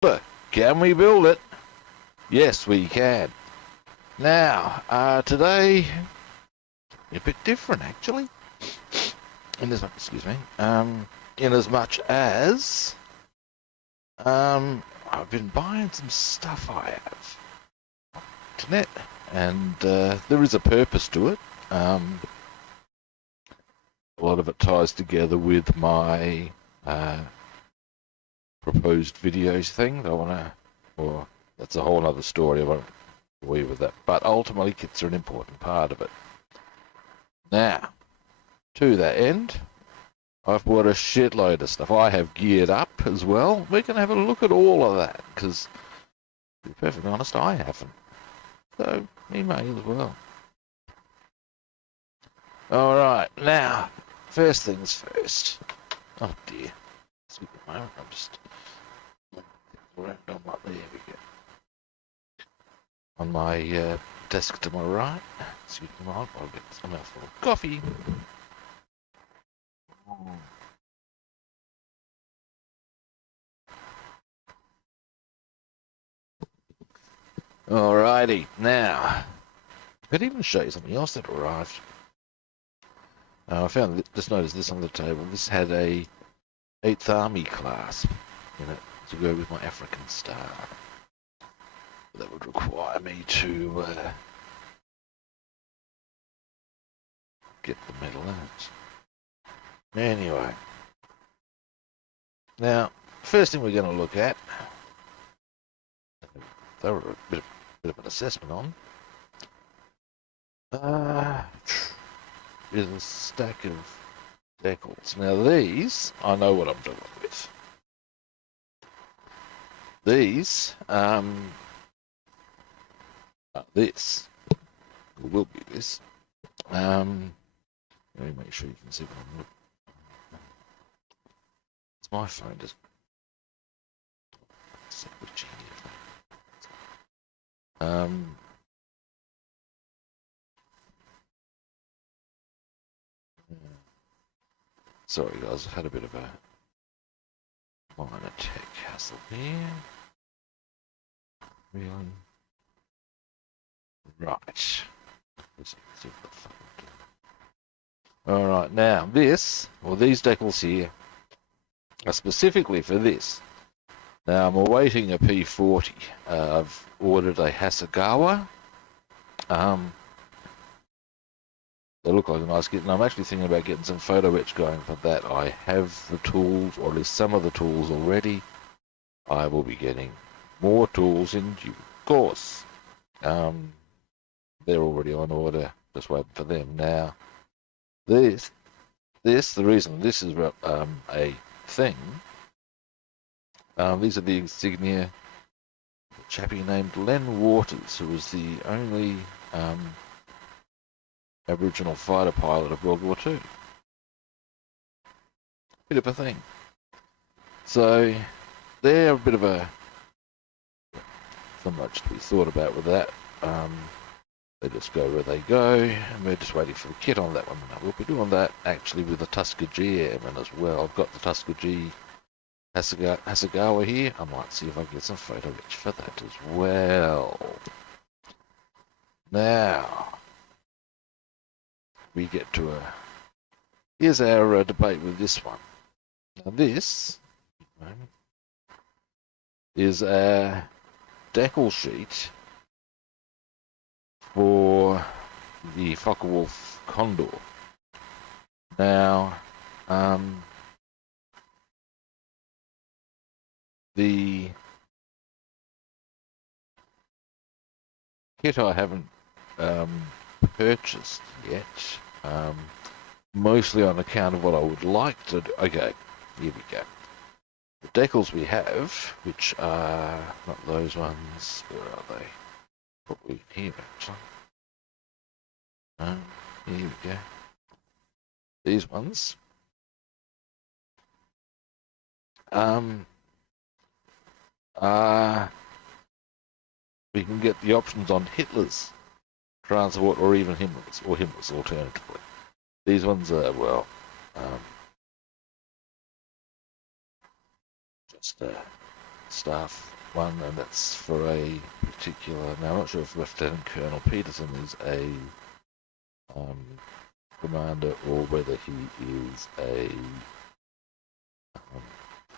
But can we build it? Yes, we can. Now, today, a bit different actually. Excuse me. In as much as, I've been buying some stuff I have on the internet, and there is a purpose to it. A lot of it ties together with my proposed videos thing that I want to, or that's a whole other story. I won't bore you with that. But ultimately, kits are an important part of it. Now, to that end, I've bought a shitload of stuff. I have geared up as well. We can have a look at all of that, because, to be perfectly honest, I haven't. So, me may as well. Alright, now, first things first. Oh dear. Excuse me a moment, I'm just around on my, there we go. On my desk to my right. Excuse me a moment, I'll get a mouthful of coffee. Alrighty, now, I could even show you something else that arrived. I found, just noticed this on the table. This had a 8th Army clasp in it to go with my African star. That would require me to get the medal out. Anyway, now, first thing we're going to look at, they were a bit of an assessment on, is a stack of decals. Now these, I know what I'm doing with. These, this, or will be this, let me make sure you can see what I'm looking. It's my phone, just sorry guys, I've had a bit of a minor tech hassle here. Really? Right. Alright, now this, or these decals here, are specifically for this. Now I'm awaiting a P40. I've ordered a Hasegawa. They look like a nice kit, and I'm actually thinking about getting some photo etch going for that. I have the tools, or at least some of the tools already. I will be getting more tools in due course. They're already on order, just waiting for them. Now, the reason this is a thing, these are the insignia of a chappie named Len Waters, who was the only Aboriginal fighter pilot of World War II. Bit of a thing. So, they're a bit of a, not much to be thought about with that. They just go where they go, and we're just waiting for the kit on that one. We'll be doing that actually with the Tuskegee Airmen as well. I've got the Tuskegee Hasegawa here. I might see if I can get some photo etch for that as well. Now, we get to here's our debate with this one. Now this is a decal sheet for the Focke-Wulf Condor. Now, the kit I haven't purchased yet, mostly on account of what I would like to do. Okay, here we go. The decals we have, which are not those ones, where are they? Probably here actually. Here we go. These ones. We can get the options on Hitler's transport, or even Himmler's alternatively. These ones are, well, just staff one, and that's for a particular. Now, I'm not sure if Lieutenant Colonel Peterson is a commander or whether he is a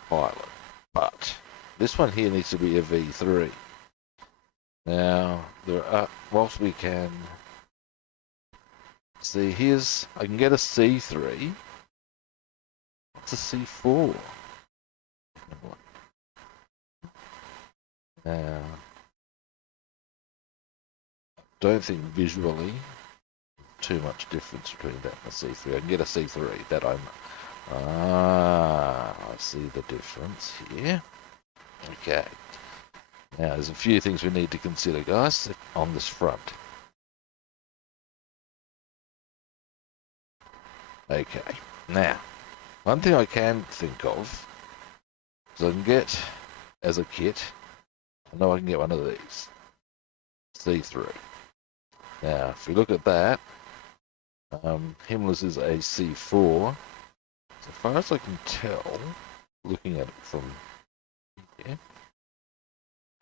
pilot, but this one here needs to be a V3. Now, there are, whilst we can see, I can get a C3. What's a C4? Now, don't think visually too much difference between that and a C3. I can get a C3, that I see the difference here. Okay. Now, there's a few things we need to consider, guys, on this front. Okay. Now, one thing I can think of is I can get, as a kit, I know I can get one of these. C3. Now, if we look at that, Himmler's is a C4. So far as I can tell, looking at it from here,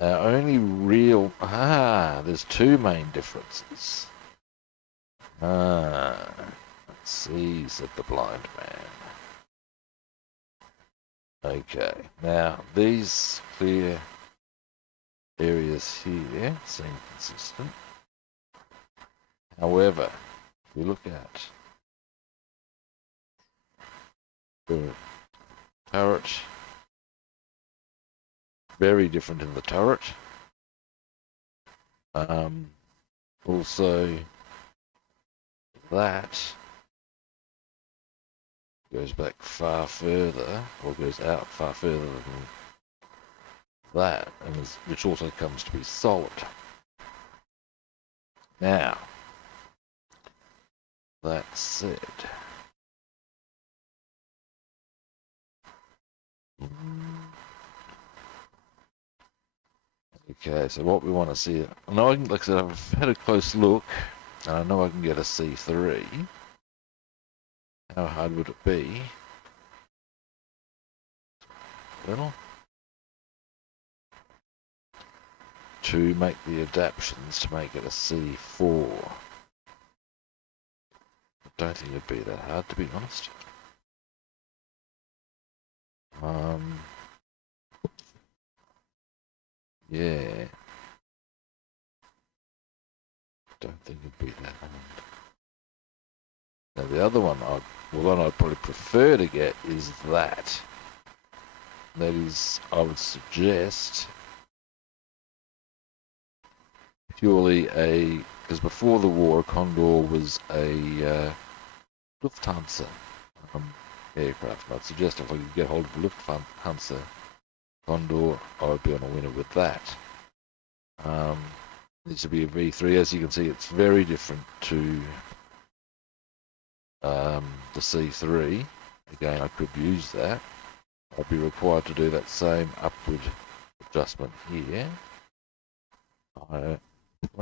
only real... there's two main differences. Let's see, said the blind man. Okay, now these clear areas here seem consistent. However, if we look at the turret, very different in the turret. Also, that goes back far further, or goes out far further than that, and which also comes to be solid. Now, that said, okay, so what we want to see, I know I can, like I said, I've had a close look, and I know I can get a C3. How hard would it be? Well, to make the adaptations to make it a C4. I don't think it'd be that hard, to be honest. Yeah. Don't think it'd be that hard. Now the other one, one I'd probably prefer to get is that. That is, I would suggest, purely because before the war, a Condor was a Lufthansa aircraft. And I'd suggest if I could get hold of a Lufthansa Condor, I would be on a winner with that. Needs to be a V3. As you can see, it's very different to the C3. Again, I could use that. I'd be required to do that same upward adjustment here. Well,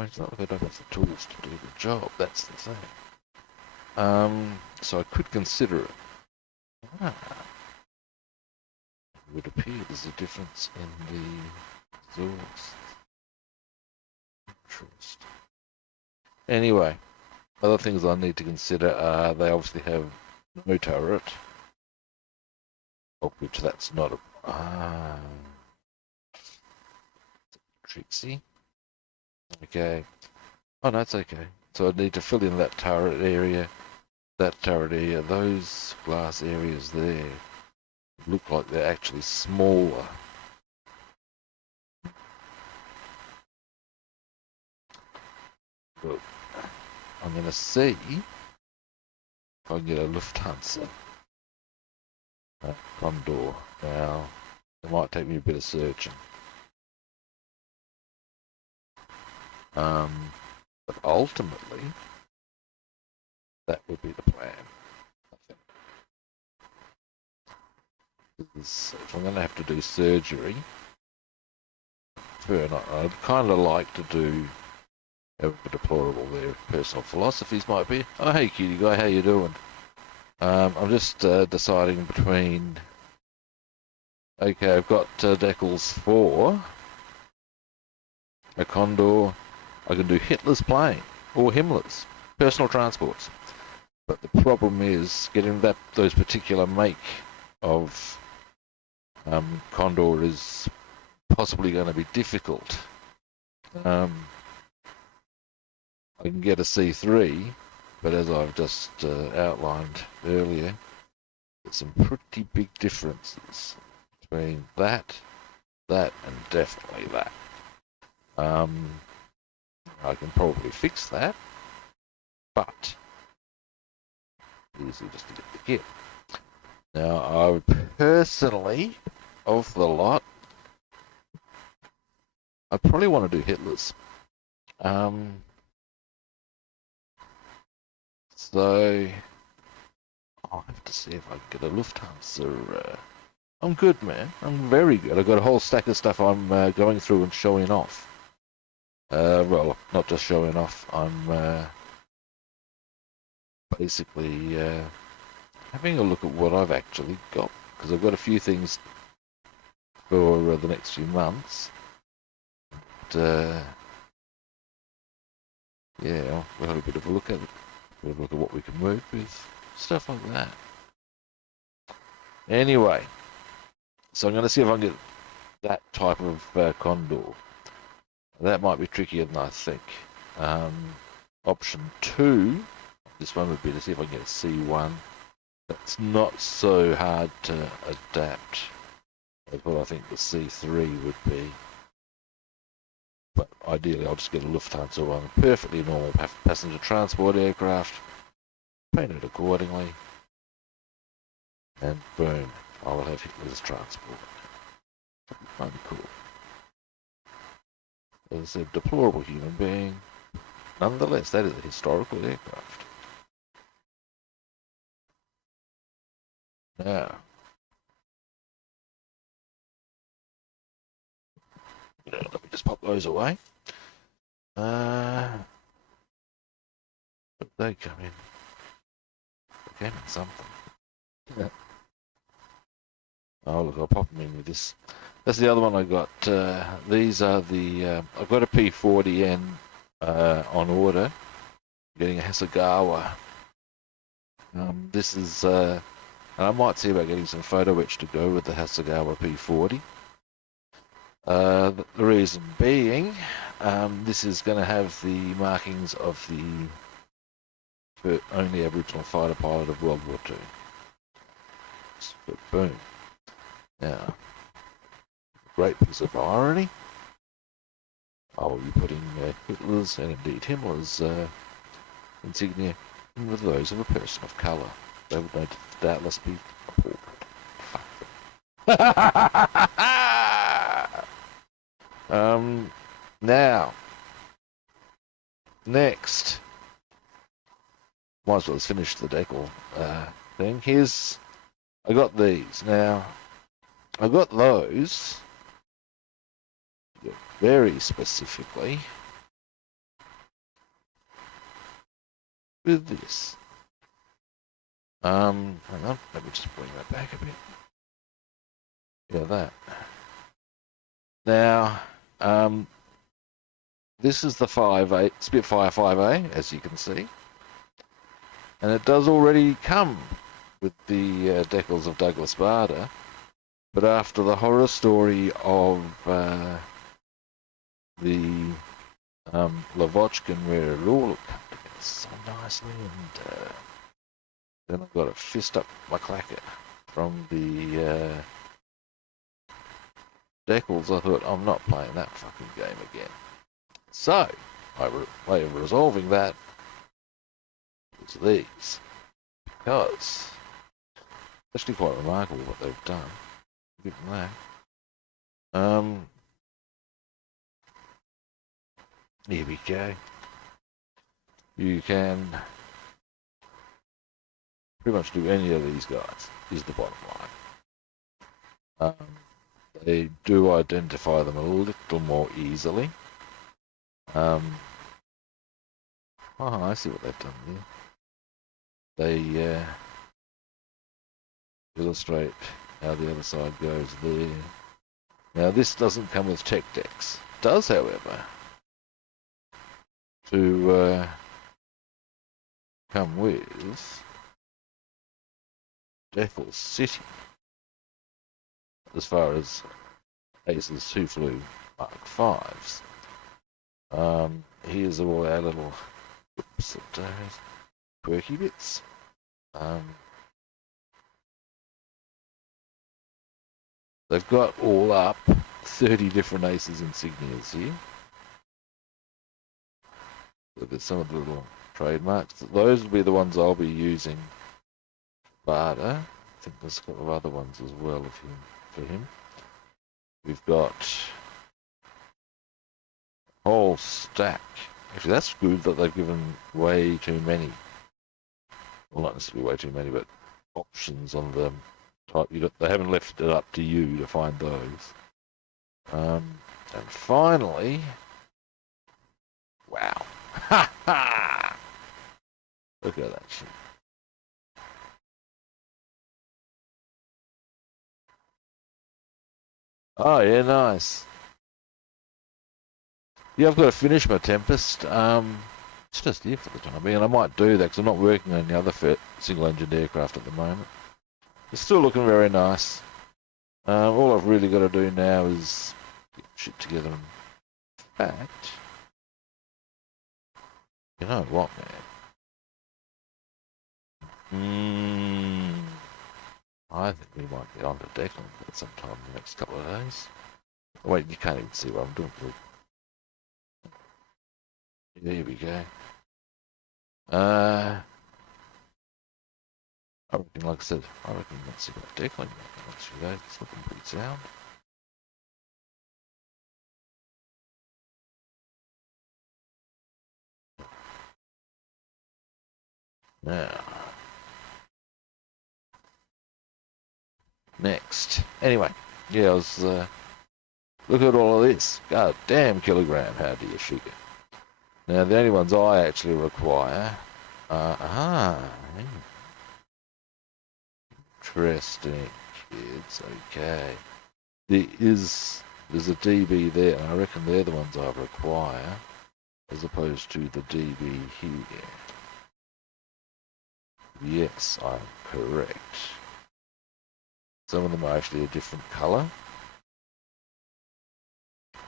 it's not like I don't have the tools to do the job, that's the thing. So I could consider it. It would appear there's a difference in the exhaust. Interest. Anyway, other things I need to consider are they obviously have no turret, of which that's not a... Trixie. Okay. Oh, no, it's okay. So I need to fill in that turret area. Those glass areas there look like they're actually smaller. But I'm going to see if I can get a Lufthansa Condor. Now, it might take me a bit of searching. But ultimately, that would be the plan, I think. Because if I'm going to have to do surgery, I'd kind of like to do, however deplorable their personal philosophies might be. Oh, hey, cutie guy, how you doing? I'm just deciding between Okay, I've got decals for a Condor. I can do Hitler's plane or Himmler's personal transports. But the problem is getting those particular make of Condor is possibly going to be difficult. I can get a C3, but as I've just outlined earlier, there's some pretty big differences between that, and definitely that. I can probably fix that, but easy just to get the kit. Now, I would personally, of the lot, I probably want to do Hitler's. So I'll have to see if I can get a Lufthansa. I'm good, man. I'm very good. I've got a whole stack of stuff I'm going through and showing off. Well, not just showing off. I'm basically having a look at what I've actually got, because I've got a few things for the next few months. But, yeah, we'll have a bit of a look at it. We'll look at what we can work with, stuff like that. Anyway, so I'm going to see if I can get that type of Condor. That might be trickier than I think. Option 2, this one would be to see if I can get a C1. That's not so hard to adapt as what I think the C3 would be. But ideally I'll just get a Lufthansa one, perfectly normal passenger transport aircraft, paint it accordingly, and boom, I'll have Hitler's transport. Might be cool. As I said, deplorable human being. Nonetheless, that is a historical aircraft. Now, let me just pop those away. They come in. They came in something. Yeah. Oh, look, I'll pop them in with this. That's the other one I got. These are the... I've got a P40N on order. Getting a Hasegawa. This is... and I might see about getting some photo etch to go with the Hasegawa P40. The reason being, this is going to have the markings of the only Aboriginal fighter pilot of World War II. But boom. Now, great piece of irony. I will be putting Hitler's and indeed Himmler's insignia in with those of a person of colour. They would doubtless be appalled. Fuck them. Now, next, might as well just finish the decal thing. I got these. Now, I got those very specifically with this. Hang on, let me just bring that back a bit. Yeah, that. Now, this is the 5A, Spitfire 5A, as you can see. And it does already come with the decals of Douglas Bader. But after the horror story of the Lavochkin, where it all come together so nicely, and then I've got a fist up my clacker from the decals. I thought, I'm not playing that fucking game again. So, my way of resolving that is these. Because it's actually quite remarkable what they've done. Give them that. Here we go. You can pretty much do any of these guys, is the bottom line. They do identify them a little more easily. Oh, I see what they've done here. They illustrate how the other side goes there. Now this doesn't come with tech decks. It does, however, to come with Deathel City, as far as AZA's 2 Flu Mark 5s. Here's all our little quirky bits. They've got all up 30 different ACES insignias here. So there's some of the little trademarks. Those will be the ones I'll be using. Barter. I think there's a couple of other ones as well for him. We've got a whole stack. Actually, that's good that they've given way too many. Well, not necessarily way too many, but options on the type. They haven't left it up to you to find those. And finally, wow. Ha ha! Look at that shit. Oh yeah, nice. Yeah, I've got to finish my Tempest. It's just here for the time being. I might do that because I'm not working on any other single-engined aircraft at the moment. It's still looking very nice. All I've really got to do now is get shit together. In fact, you know what, man? I think we might get onto Declan sometime in the next couple of days. Oh, wait, you can't even see what I'm doing. There we go. I reckon, like I said, I reckon let's see about Declan next few days. It's looking pretty sound. Now, next. Anyway, yeah, I was look at all of this. God damn kilogram, how do you figure? Now, the only ones I actually require are... interesting, kids. Okay. There's a DB there, and I reckon they're the ones I require, as opposed to the DB here. Yes, I'm correct. Some of them are actually a different colour,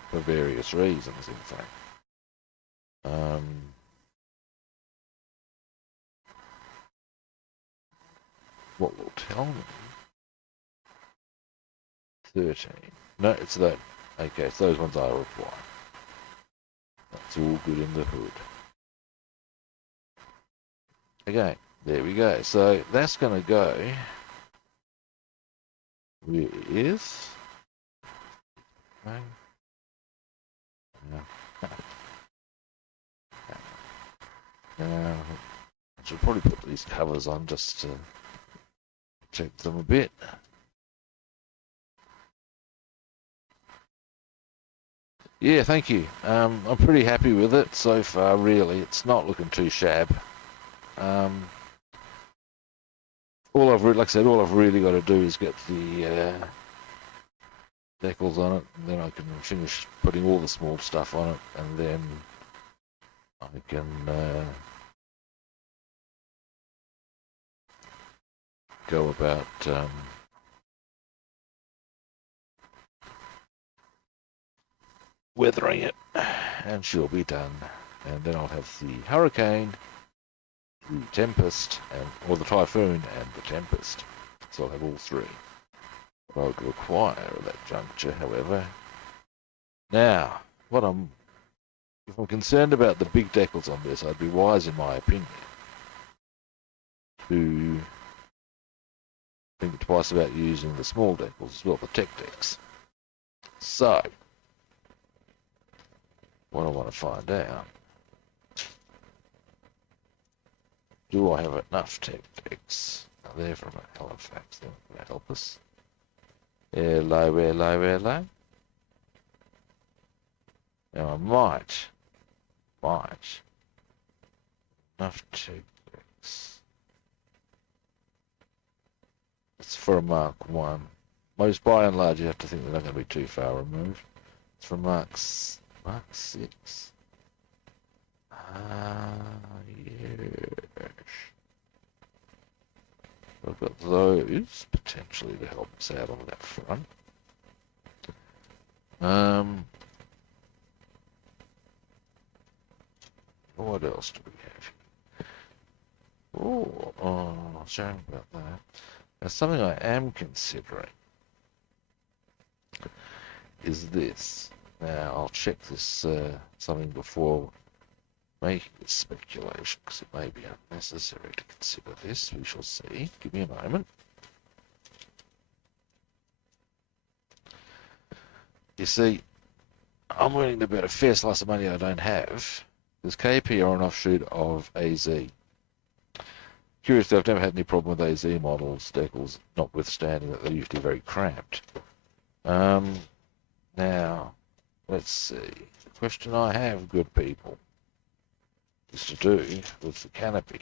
for various reasons, in fact. What will tell me? 13. No, it's that. Okay, it's those ones I require. That's all good in the hood. Okay, there we go. So that's going to go with... I should probably put these covers on just to check them a bit. Yeah, thank you. I'm pretty happy with it so far, really. It's not looking too shabby. All I've really got to do is get the decals on it, and then I can finish putting all the small stuff on it, and then I can go about weathering it, and she'll be done. And then I'll have the Hurricane, the Tempest, or the Typhoon and the Tempest. So I'll have all three. What I would require at that juncture, however. Now, if I'm concerned about the big decals on this, I'd be wise, in my opinion, to think twice about using the small decals as well, the tech decks. So, what I want to find out, do I have enough tech decks? Now, they're from Halifax, they're not going to help us. Hello. Now I might, enough tech decks. It's for a Mark 1. most by and large, you have to think they're not going to be too far removed. It's from Mark 6. Yes. I've got those potentially to help us out on that front. What else do we have here? Oh, sorry about that. Now, something I am considering is this. Now, I'll check this something before making this speculation, because it may be unnecessary to consider this. We shall see. Give me a moment. You see, I'm willing to bet a fair slice of money I don't have, because KP are an offshoot of AZ. Curiously, I've never had any problem with AZ models, decals, notwithstanding that they're usually very cramped. Now, let's see. The question I have, good people, is to do with the canopy.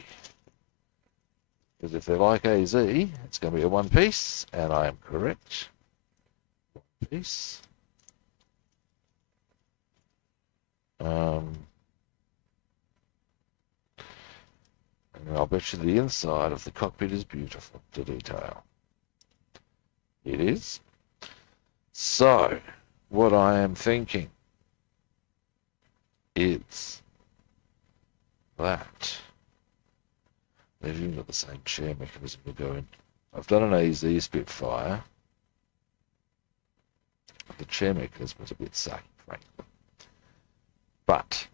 Because if they're like AZ, it's going to be a one piece, and I am correct. One piece. And I'll bet you the inside of the cockpit is beautiful to detail. It is. So, what I am thinking is that they've even got the same chair mechanism to go in. I've done an AZ Spitfire. The chair mechanism is a bit sucky, frankly. But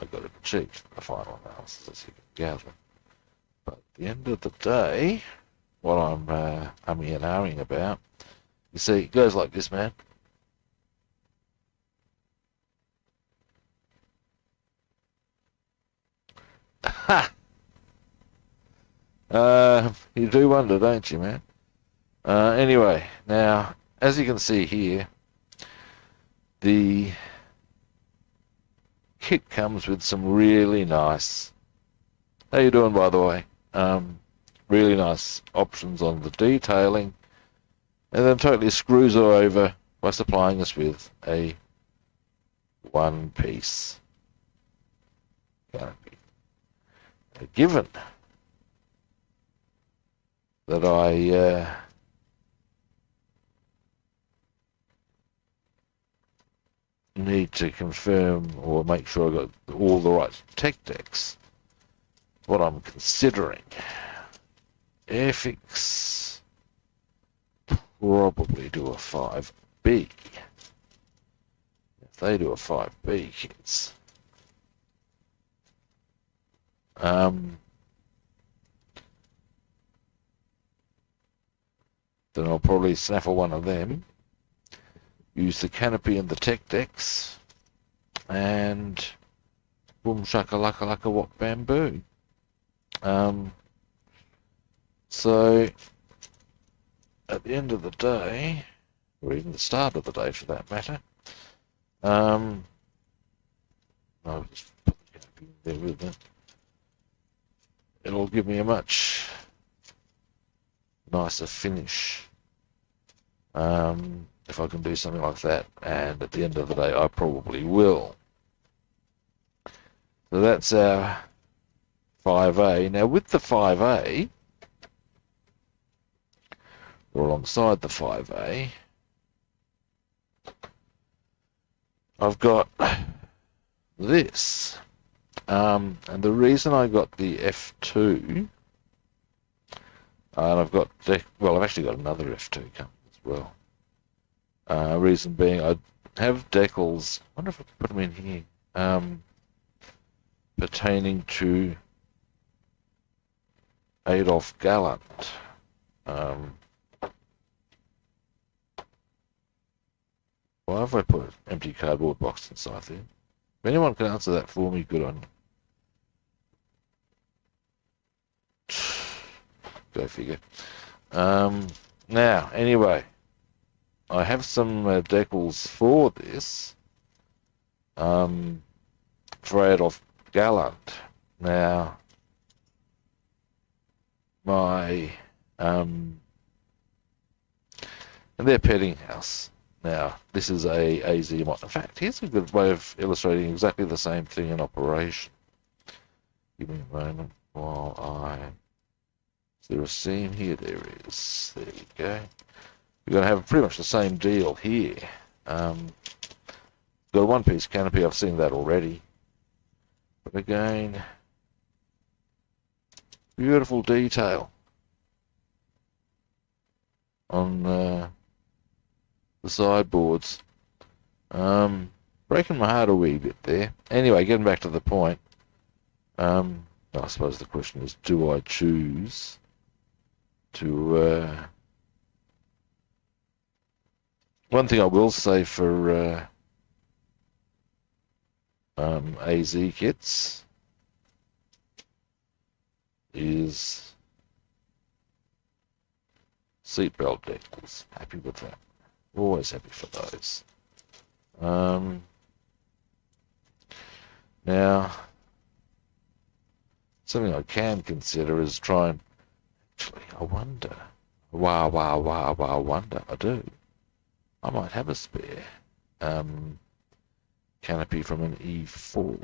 I got it achieved for the final analysis, as you can gather. But at the end of the day, what I'm umming and ahhing about, you see, it goes like this, man. Ha! You do wonder, don't you, man? Anyway, now, as you can see here, the kit comes with some really nice, how you doing, by the way? Really nice options on the detailing, and then totally screws her over by supplying us with a one-piece canopy. Given that I need to confirm or make sure I've got all the right tech decks, what I'm considering, airfix, probably do a 5B. If they do a 5B, kids, then I'll probably snaffle one of them, use the canopy and the tech decks, and boom shakalaka laka wop bamboo. So at the end of the day, or even the start of the day for that matter, I'll just put the canopy in there with it. It'll give me a much nicer finish if I can do something like that, and at the end of the day I probably will. So that's our 5A. Now with the 5A, or alongside the 5A, I've got this, and the reason I got the F2, and I've got, well, I've actually got another F2 coming as well. Reason being, I have decals, I wonder if I can put them in here, pertaining to Adolf Galland. Why have I put an empty cardboard box inside there? If anyone can answer that for me, good on you. Go figure. Now, anyway, I have some decals for this, for Adolf Galland. Now, my and their petting house. Now, this is a AZA Mo. In fact, here's a good way of illustrating exactly the same thing in operation. Give me a moment while I... Is there a seam here? There is. There you go. We're going to have pretty much the same deal here. Got a one-piece canopy. I've seen that already. But again, beautiful detail on the sideboards. Breaking my heart a wee bit there. Anyway, getting back to the point. I suppose the question is, do I choose to... one thing I will say for AZ kits is seatbelt decals. Happy with that. Always happy for those. Now, something I can consider is try and... Actually, I wonder. I wonder. I do. I might have a spare canopy from an E4.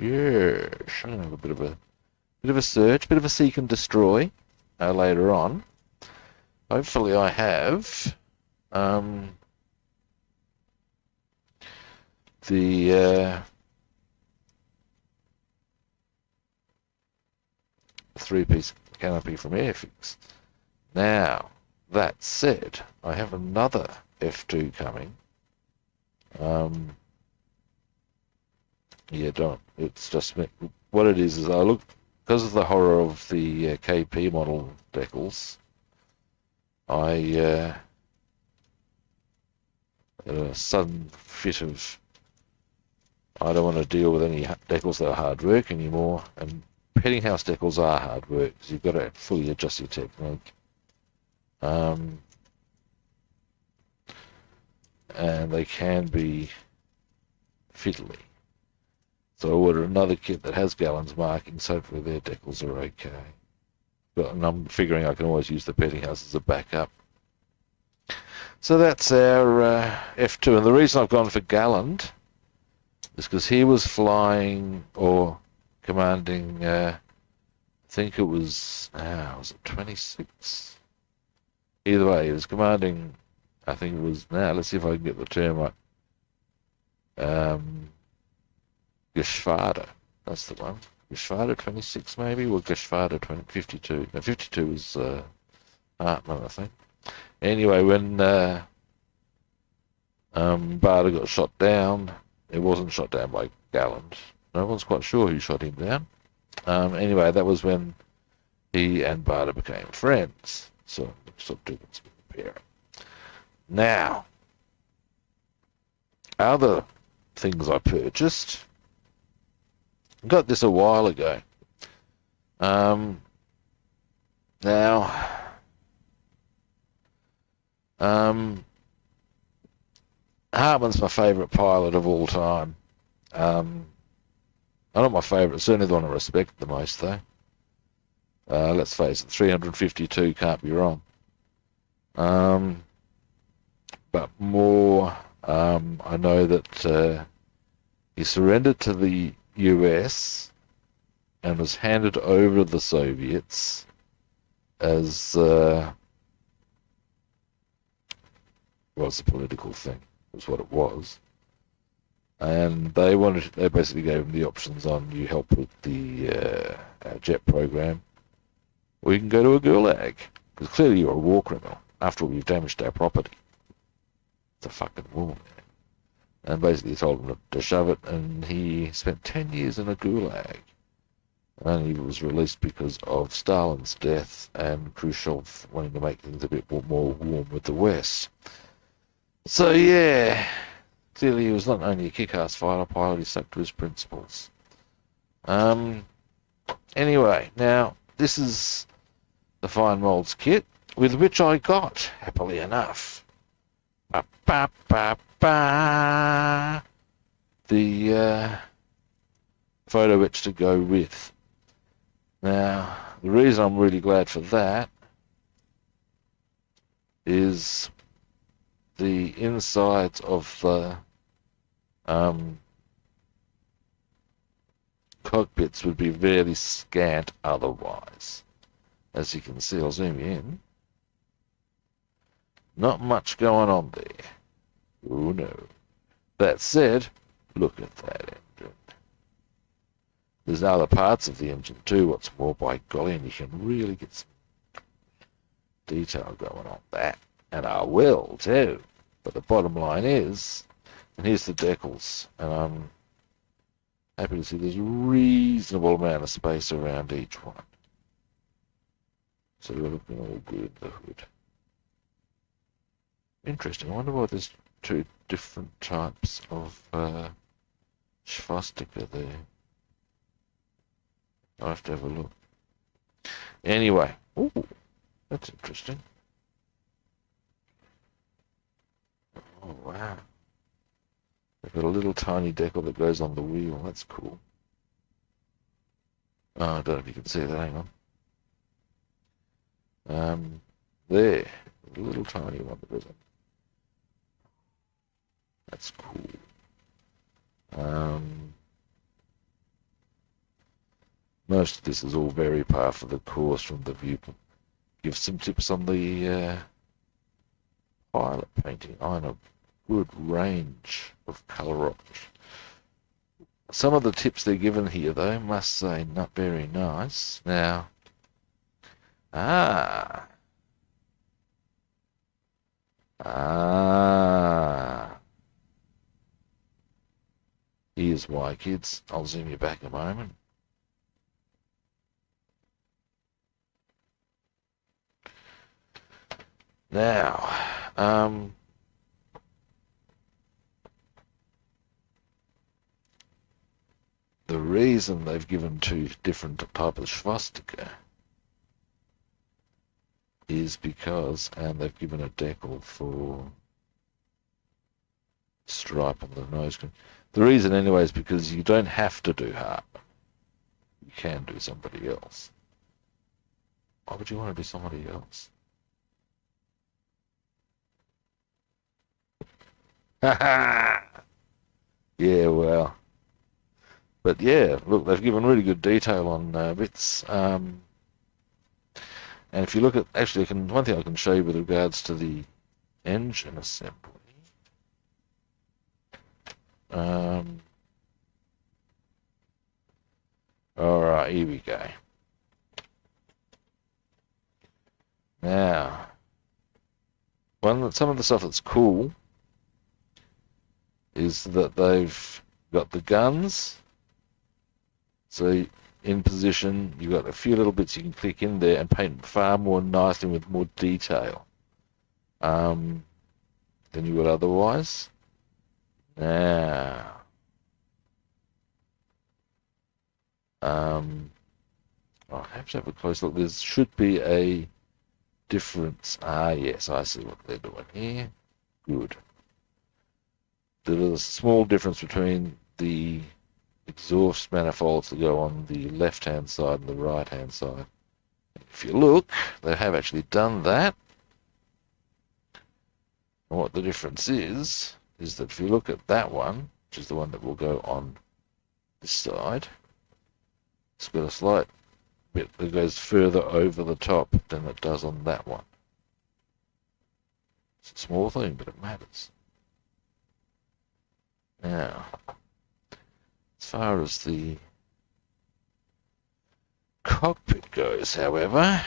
Yes, I'm gonna have a bit of a search, bit of a seek and destroy later on. Hopefully, I have the three-piece canopy from Airfix. Now, that said, I have another F2 coming. Yeah, don't. It's just what it is I look, because of the horror of the KP model decals. I had a sudden fit of I don't want to deal with any decals that are hard work anymore, and petting house decals are hard work because you've got to fully adjust your technique. And they can be fiddly. So I ordered another kit that has gallons markings, so hopefully their decals are okay. And I'm figuring I can always use the petting house as a backup. So that's our F2, and the reason I've gone for Galland is because he was flying or commanding, I think it was 26? Either way, he was commanding, I think it was, let's see if I can get the term right. Geschwader, that's the one. Geschwader 26 maybe, or Geschwader 52. No, 52 was Hartmann, I think. Anyway, when Barter got shot down, it wasn't shot down by Galland. No one's quite sure who shot him down. Anyway, that was when he and Barter became friends. So, sort of difference with the pair. Now, other things I purchased. Got this a while ago. Now, Hartmann's my favourite pilot of all time. Not my favourite, certainly the one I respect the most, though. Let's face it, 352 can't be wrong. But more, I know that he surrendered to the US and was handed over to the Soviets as was a political thing, was what it was. And they basically gave him the options on, you help with the jet program, or you can go to a gulag, because clearly you're a war criminal. After all, you've damaged our property. It's a fucking war, man. And basically told him to shove it, and he spent 10 years in a gulag. And he was released because of Stalin's death and Khrushchev wanting to make things a bit more warm with the West. So yeah, clearly he was not only a kick-ass fighter pilot, he stuck to his principles. Anyway, now this is the Fine Molds kit, with which I got, happily enough, the photo etch to go with. Now, the reason I'm really glad for that is the insides of the cockpits would be very scant otherwise. As you can see, I'll zoom in. Not much going on there. Oh no. That said, look at that engine. There's other parts of the engine too, what's more, by golly, and you can really get some detail going on that. And I will too. But the bottom line is, and here's the decals, and I'm happy to see there's a reasonable amount of space around each one. So we're looking all good in the hood. Interesting. I wonder why there's two different types of swastika there. I'll have to have a look. Anyway, ooh, that's interesting. Oh wow. They've got a little tiny decal that goes on the wheel. That's cool. Oh, I don't know if you can see that. Hang on. There. A little tiny one that goes on. That's cool. Most of this is all very par for the course from the viewpoint. Give some tips on the pilot painting on a good range of colour options. Some of the tips they're given here, though, must say, not very nice. Now, here's why, kids. I'll zoom you back a moment. Now, the reason they've given two different types of swastika is because, and they've given a decal for stripe on the nose. The reason anyway is because you don't have to do heart. You can do somebody else. Why would you want to do somebody else? Yeah, well. But yeah, look, they've given really good detail on bits. And if you look at, actually, one thing I can show you with regards to the engine assembly. All right, here we go. Now, some of the stuff that's cool is that they've got the guns. So in position, you've got a few little bits you can click in there and paint far more nicely with more detail than you would otherwise. Now, I'll have to have a close look. There should be a difference. Yes, I see what they're doing here. Good. There's a small difference between the exhaust manifolds that go on the left-hand side and the right-hand side. If you look, they have actually done that. And what the difference is that if you look at that one, which is the one that will go on this side, it's got a slight bit that goes further over the top than it does on that one. It's a small thing, but it matters. Now, as far as the cockpit goes, however,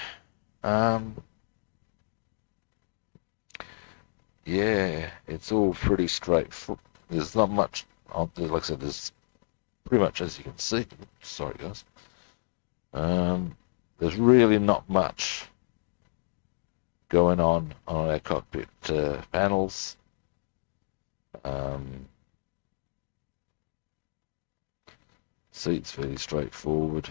yeah, it's all pretty straightforward. There's not much, like I said, there's pretty much, as you can see, sorry guys, there's really not much going on our cockpit panels. Seats fairly straightforward,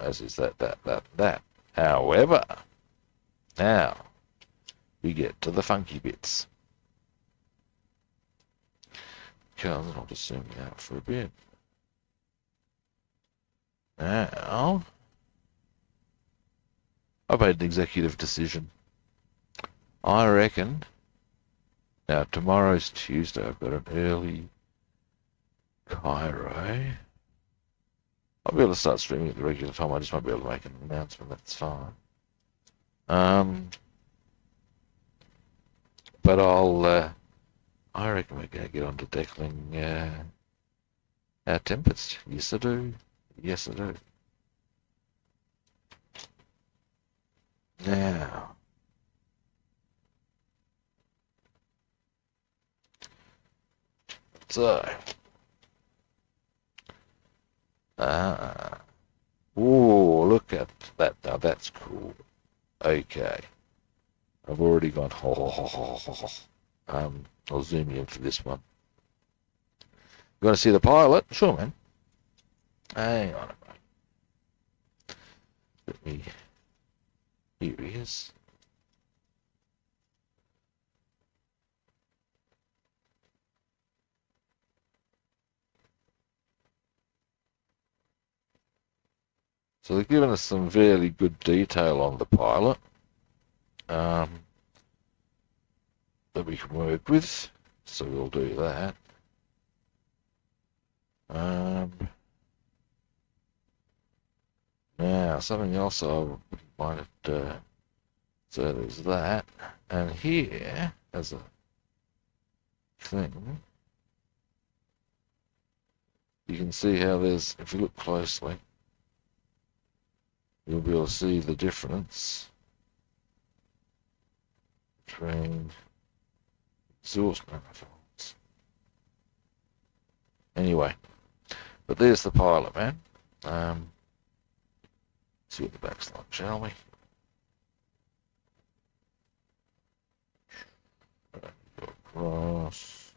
as is that. However, now we get to the funky bits. Because I'll just zoom out for a bit. Now, I've made an executive decision. I reckon, now tomorrow's Tuesday, I've got an early Cairo. I'll be able to start streaming at the regular time. I just won't be able to make an announcement. That's fine. But I reckon we're going to get on to decking our Tempest. Yes, I do. Yes, I do. Now, so, oh, look at that. Now that's cool. Okay. I've already gone, I'll zoom you in for this one. You want to see the pilot? Sure, man. Hang on a moment. Let me, here he is. So they've given us some fairly good detail on the pilot that we can work with. So we'll do that. Now, something else I might have, so there's that. And here, as a thing, you can see how there's, if you look closely, you'll be able to see the difference between exhaust manifolds. Anyway, but there's the pilot, man. See what the back's like, shall we? Go across.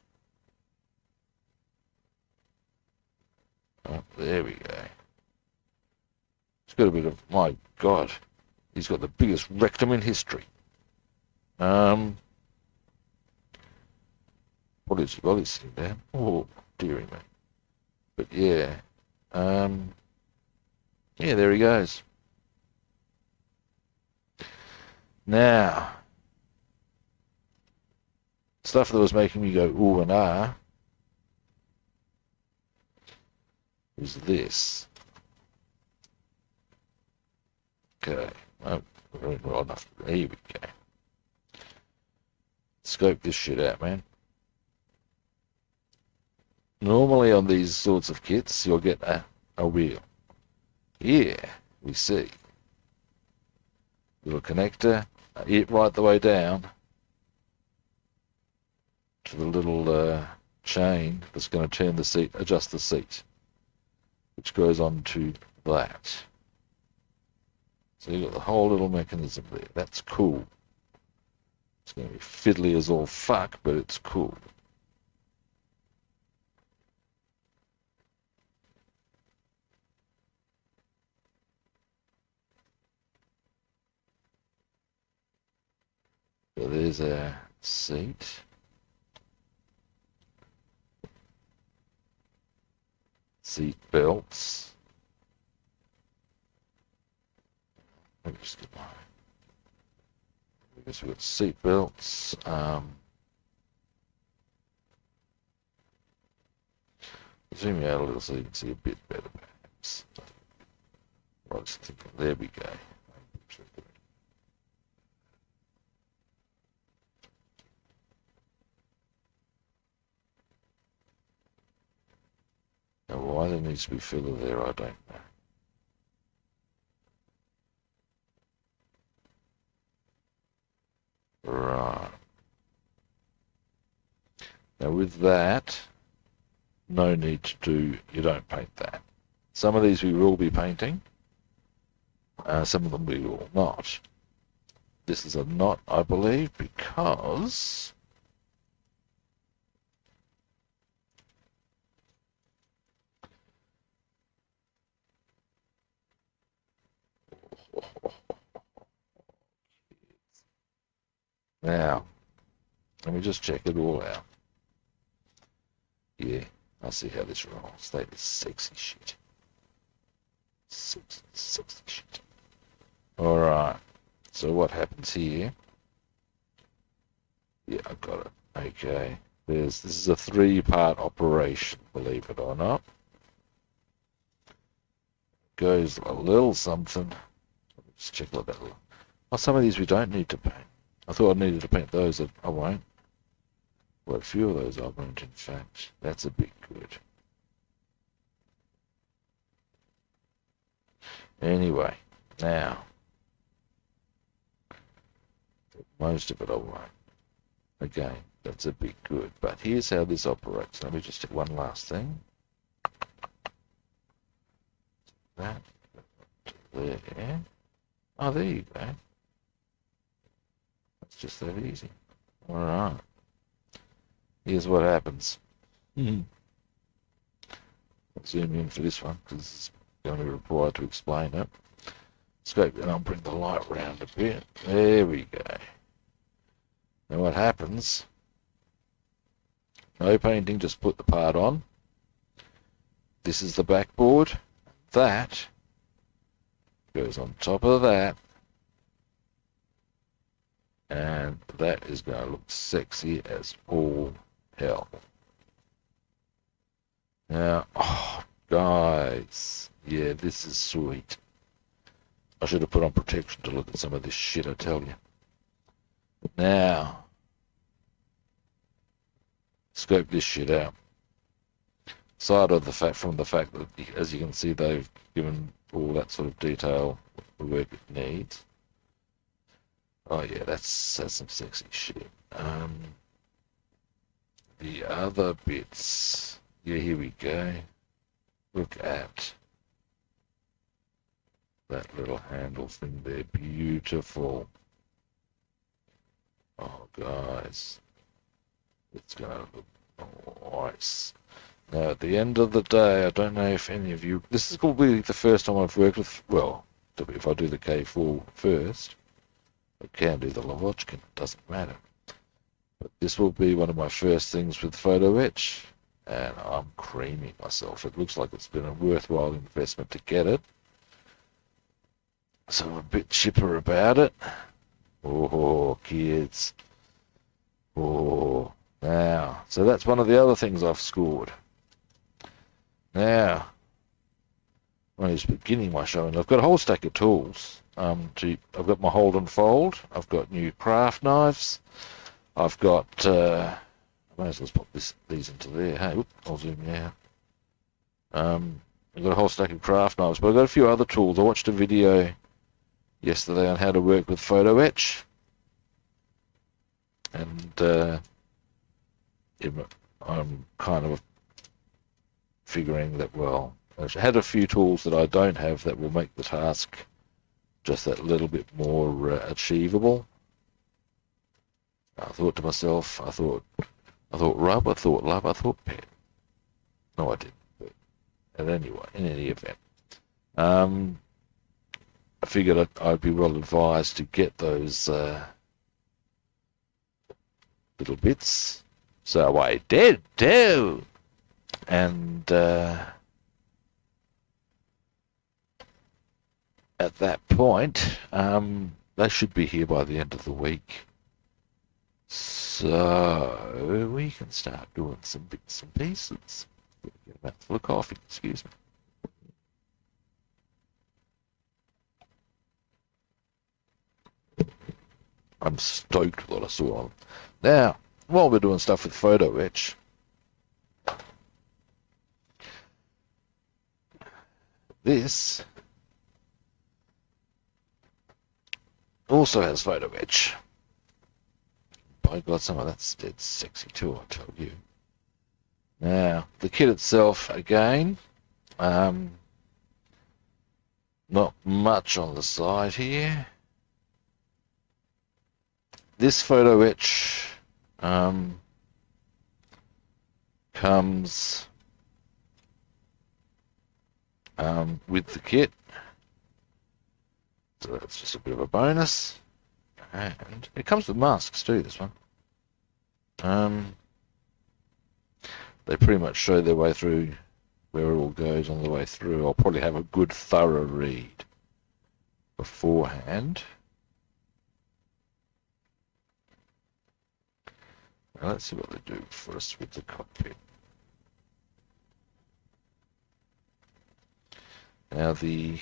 Oh, there we go. It's got a bit of, my God, he's got the biggest rectum in history. What is he? Well, he's sitting down. Oh, dearie me. But yeah, yeah, there he goes. Now, stuff that was making me go ooh and ah is this. Okay, oh, well enough. There we go. Scope this shit out, man. Normally on these sorts of kits, you'll get a wheel. Here, we see. Little connector, it right the way down to the little chain that's going to turn the seat, adjust the seat, which goes on to that. So you've got the whole little mechanism there. That's cool. It's going to be fiddly as all fuck, but it's cool. So there's our seat. Seat belts. Let me just get my. I guess we've got seat belts. Zoom out a little so you can see a bit better, perhaps. I was thinking, there we go. Now, why there needs to be filler there, I don't know. Right. Now with that, no need to do, you don't paint that. Some of these we will be painting. Some of them we will not. This is a not, I believe, because now, let me just check it all out. Yeah, I see how this rolls. That is sexy shit. Sexy shit. All right. So what happens here? Yeah, I got it. Okay. This is a 3-part operation, believe it or not. Goes a little something. Let's check a little bit. Oh, some of these we don't need to paint. I thought I needed to paint those. I won't. Well, a few of those I won't, in fact. That's a bit good. Anyway, now, most of it I won't. Again, that's a bit good. But here's how this operates. Let me just do one last thing. That. There. Oh, there you go. That's just that easy. Alright. Here's what happens. I'll zoom in for this one because it's going to be required to explain it. Scope, and I'll bring the light round a bit. There we go. Now what happens, no painting, just put the part on. This is the backboard. That goes on top of that. And that is going to look sexy as all hell. Now, oh, guys, yeah, this is sweet. I should have put on protection to look at some of this shit, I tell you. Now, scope this shit out. Aside of the fact, from the fact that, as you can see, they've given all that sort of detail the work it needs. Oh yeah, that's some sexy shit. The other bits, yeah, here we go. Look at that little handle thing there, beautiful. Oh, guys, it's gonna look nice. Now, at the end of the day, I don't know if any of you, this is probably the first time I've worked with, well, if I do the K4 first, I can do the Lavochkin, it doesn't matter. But this will be one of my first things with photo etch, and I'm creaming myself. It looks like it's been a worthwhile investment to get it. So I'm a bit chipper about it. Oh, kids. Oh, now. So that's one of the other things I've scored. Now, when I was beginning my show, and I've got a whole stack of tools. I've got my hold and fold. I've got new craft knives. I've got, I might as well pop these into there. Hey, whoop, I'll zoom out. I've got a whole stack of craft knives, but I've got a few other tools. I watched a video yesterday on how to work with photo etch. And I'm kind of figuring that, well, I've had a few tools that I don't have that will make the task just that little bit more achievable. I thought to myself, I thought rub, I thought love, I thought pet. No, I didn't. But anyway, in any event, I figured I'd be well advised to get those little bits. So I did do. And at that point, they should be here by the end of the week. So we can start doing some bits and pieces. Get a mouthful of coffee, excuse me. I'm stoked with what I saw. Now, while we're doing stuff with photo etch, this also has photo etch. By God, some of that's dead sexy too, I tell you. Now, the kit itself, again, not much on the side here. This photo etch comes with the kit, so that's just a bit of a bonus. And it comes with masks too, this one. They pretty much show their way through where it all goes on the way through. I'll probably have a good thorough read beforehand. Now let's see what they do for us with the cockpit. Now the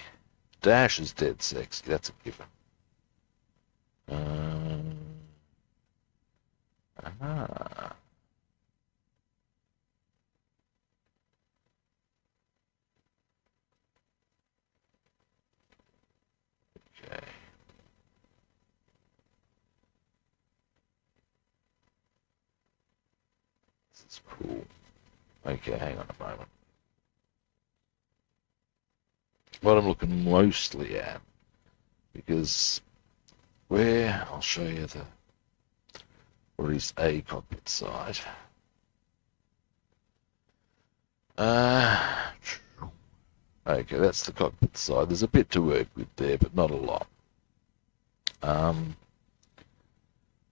dash is dead sexy, that's a given. Aha. Okay. This is cool. Okay, hang on a moment. What I'm looking mostly at, because I'll show you where is a cockpit side. Okay, that's the cockpit side. There's a bit to work with there, but not a lot.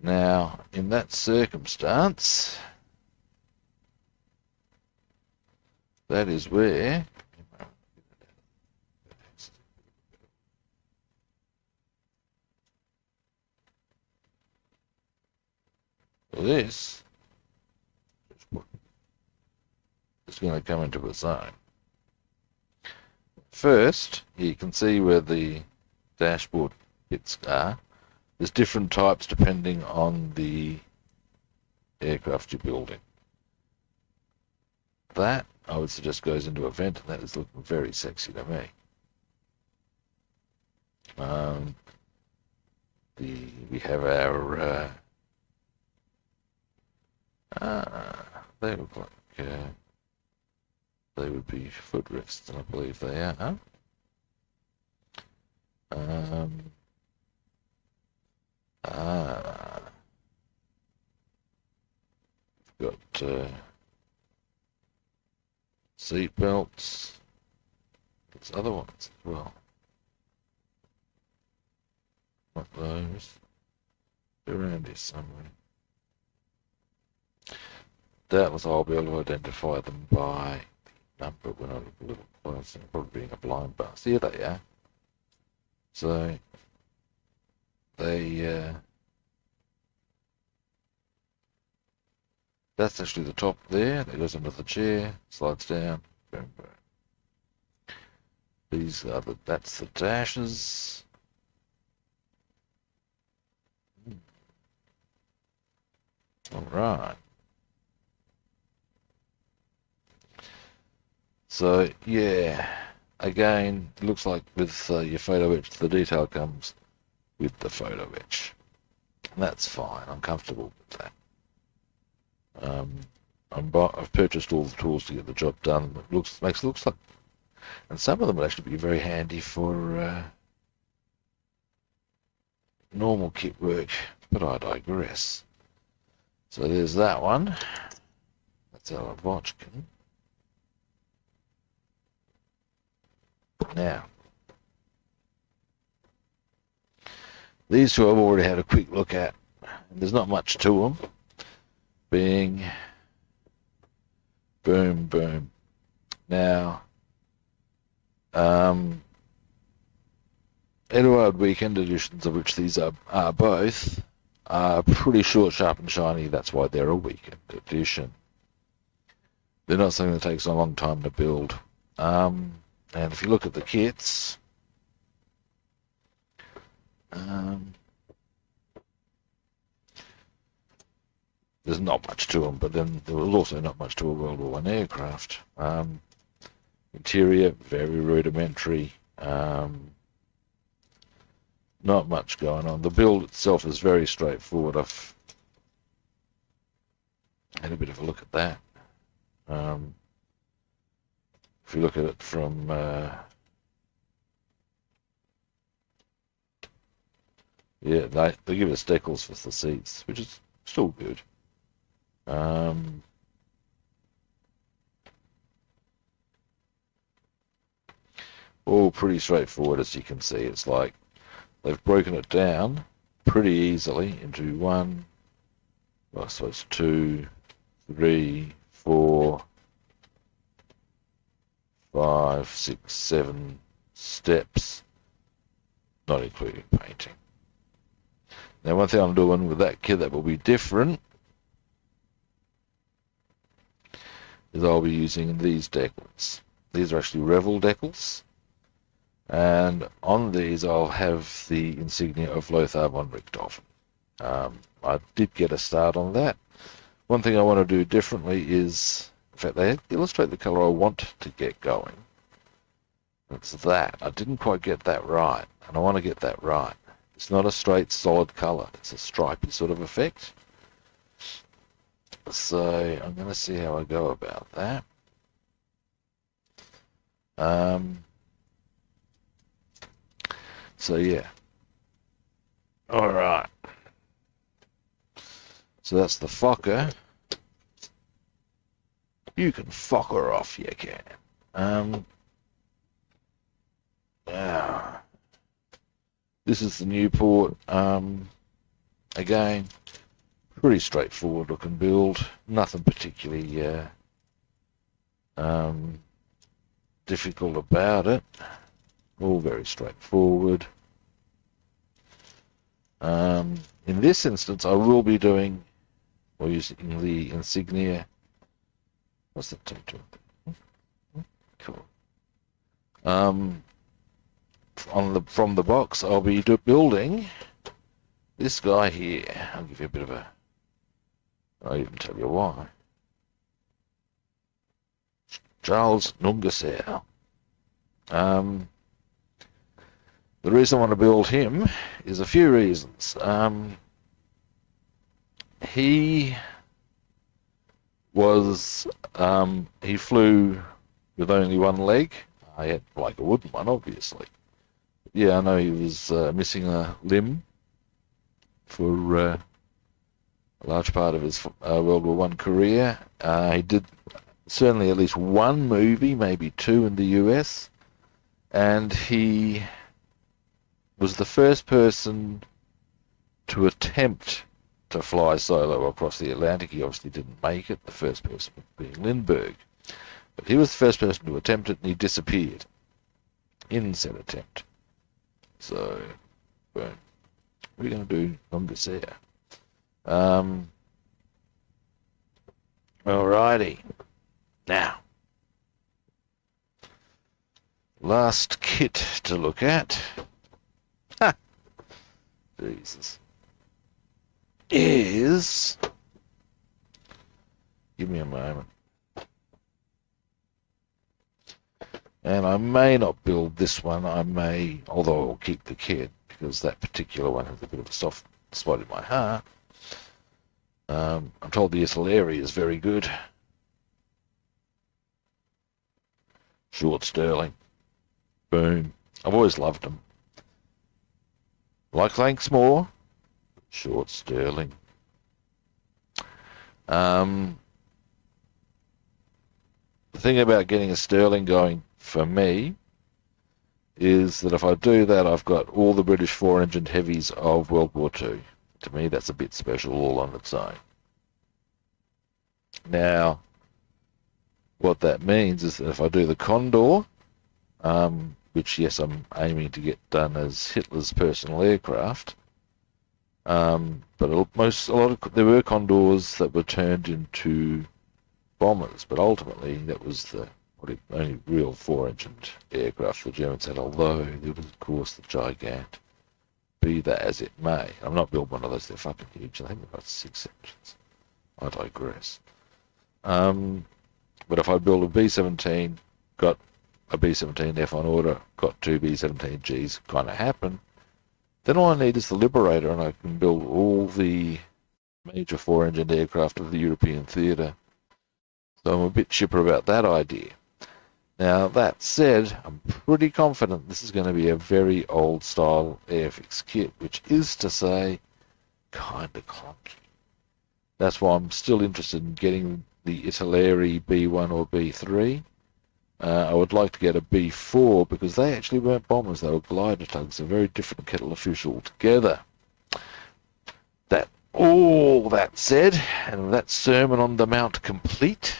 Now, in that circumstance, that is where this is going to come into its own. First, you can see where the dashboard bits are. There's different types depending on the aircraft you're building. That, I would suggest, goes into a vent, and that is looking very sexy to me. We have our they look like they would be footrests, and I believe they are. We've got seat belts. There's other ones as well. Not those. They're around here somewhere. Doubtless I'll be able to identify them by number when I look a little closer. Probably being a blind bus. Here they are. So that's actually the top there. That goes under the chair, slides down. Boom, boom. That's the dashes. All right. So yeah, again, it looks like with your photo etch, the detail comes with the photo etch. And that's fine. I'm comfortable with that. I've purchased all the tools to get the job done. It looks like, and some of them would actually be very handy for normal kit work. But I digress. So there's that one. That's our Vodkin. Now, these two I've already had a quick look at. And there's not much to them. Being boom, boom. Now, Eduard Weekend editions, of which these are both, are pretty short, sharp, and shiny. That's why they're a weekend edition. They're not something that takes a long time to build. And if you look at the kits, there's not much to them, but then there was also not much to a World War I aircraft. Interior, very rudimentary. Not much going on. The build itself is very straightforward. I've had a bit of a look at that. If you look at it from yeah, they give us decals for the seats, which is still good. All pretty straightforward, as you can see. It's like they've broken it down pretty easily into one, well, I suppose 2, 3, 4, 5, 6, 7 steps, not including painting. Now, one thing I'm doing with that kit that will be different is I'll be using these decals. These are actually Revel decals, and on these I'll have the insignia of Lothar von Richthofen. I did get a start on that. One thing I want to do differently is, in fact, they illustrate the colour I want to get going. It's that. I didn't quite get that right, and I want to get that right. It's not a straight, solid colour. It's a stripy sort of effect. So I'm going to see how I go about that. So yeah. All right. So that's the Fokker. You can fuck her off, you can. Yeah. This is the Newport. Again, pretty straightforward looking build. Nothing particularly difficult about it. All very straightforward. In this instance, I will be doing, or using the insignia. What's that title? Cool. From the box, I'll be building this guy here. I'll give you a bit of a. I'll even tell you why. Charles Nungesser. The reason I want to build him is a few reasons. He flew with only one leg. I had like a wooden one, obviously. Yeah, I know he was missing a limb for a large part of his World War I career. He did certainly at least one movie, maybe two in the US, and he was the first person to attempt to fly solo across the Atlantic. He obviously didn't make it, the first person being Lindbergh. But he was the first person to attempt it, and he disappeared in said attempt. So, boom. What are we going to do? Nungesser. Alrighty. Now, last kit to look at. Ha! Jesus. Is. Give me a moment. And I may not build this one. I may, although I'll keep the kit, because that particular one has a bit of a soft spot in my heart. I'm told the Italeri is very good. Short Sterling. Boom. I've always loved them. Like Lanksmore. Short Sterling. The thing about getting a Sterling going for me is that if I do that, I've got all the British four-engined heavies of World War II. To me, that's a bit special all on its own. Now, what that means is that if I do the Condor, which, yes, I'm aiming to get done as Hitler's personal aircraft, but there were Condors that were turned into bombers, but ultimately that was the only real four-engined aircraft the Germans had, although there was, of course, the Gigant. Be that as it may. I'm not building one of those, they're fucking huge. I think they've got 6 engines. I digress. But if I build a B-17, got a B-17F on order, got 2 B-17Gs, kind of happen, then all I need is the Liberator, and I can build all the major four-engined aircraft of the European theatre. So I'm a bit chipper about that idea. Now, that said, I'm pretty confident this is going to be a very old-style airfix kit, which is to say, kind of clunky. That's why I'm still interested in getting the Italeri B1 or B3. I would like to get a B4 because they actually weren't bombers, they were glider tugs, a very different kettle of fish altogether. All that said, and that sermon on the Mount complete,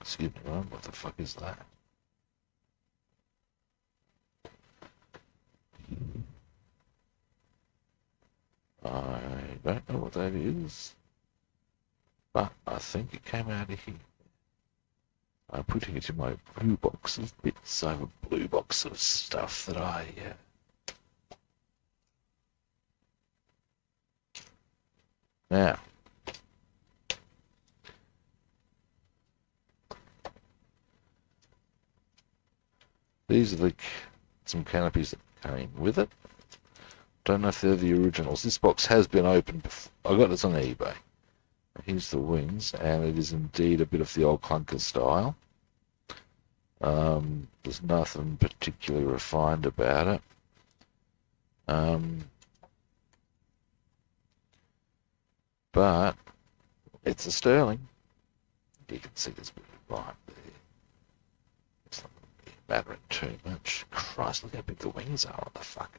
excuse me, Ron, what the fuck is that? what that is. But I think it came out of here. I'm putting it in my blue box of bits. I have a blue box of stuff that I... Now, these are some canopies that came with it. Don't know if they're the originals. This box has been opened before. I got this on eBay. Here's the wings, and it is indeed a bit of the old clunker style. There's nothing particularly refined about it. But it's a sterling. You can see there's a bit of light there. It's not mattering too much. Christ, look how big the wings are on the fuck.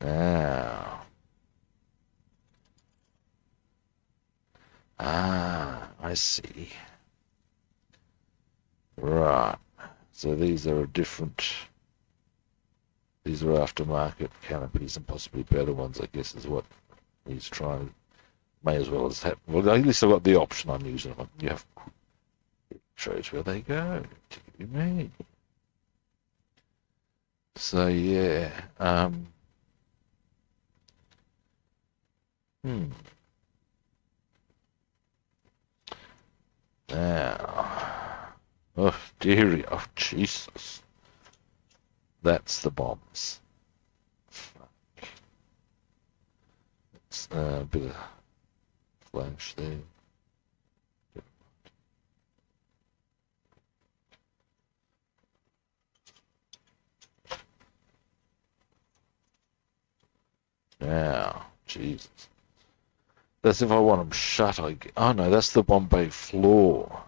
Now. I see. Right. So these are these are aftermarket canopies and possibly better ones, I guess, is what he's trying. May as well as have. Well, at least I've got the option I'm using them. You have. It shows where they go. To me. So yeah. Now, oh dearie, oh Jesus, that's the bombs. Fuck. It's a bit of flash there. Now, Jesus. That's if I want them shut. Oh no, that's the Bombay floor,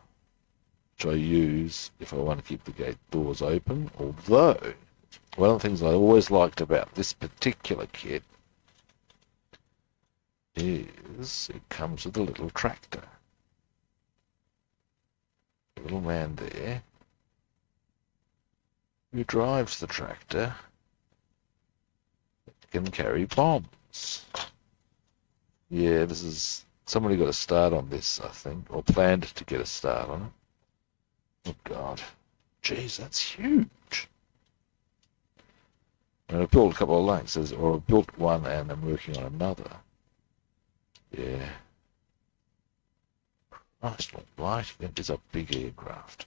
which I use if I want to keep the gate doors open. Although, one of the things I always liked about this particular kit is it comes with a little tractor. A little man there who drives the tractor. It can carry bombs. Yeah, this is... Somebody got a start on this, I think, or planned to get a start on it. Oh, God. Jeez, that's huge. And I've built a couple of lanes, or I've built one and I'm working on another. Yeah. Christ, right, it is a big aircraft.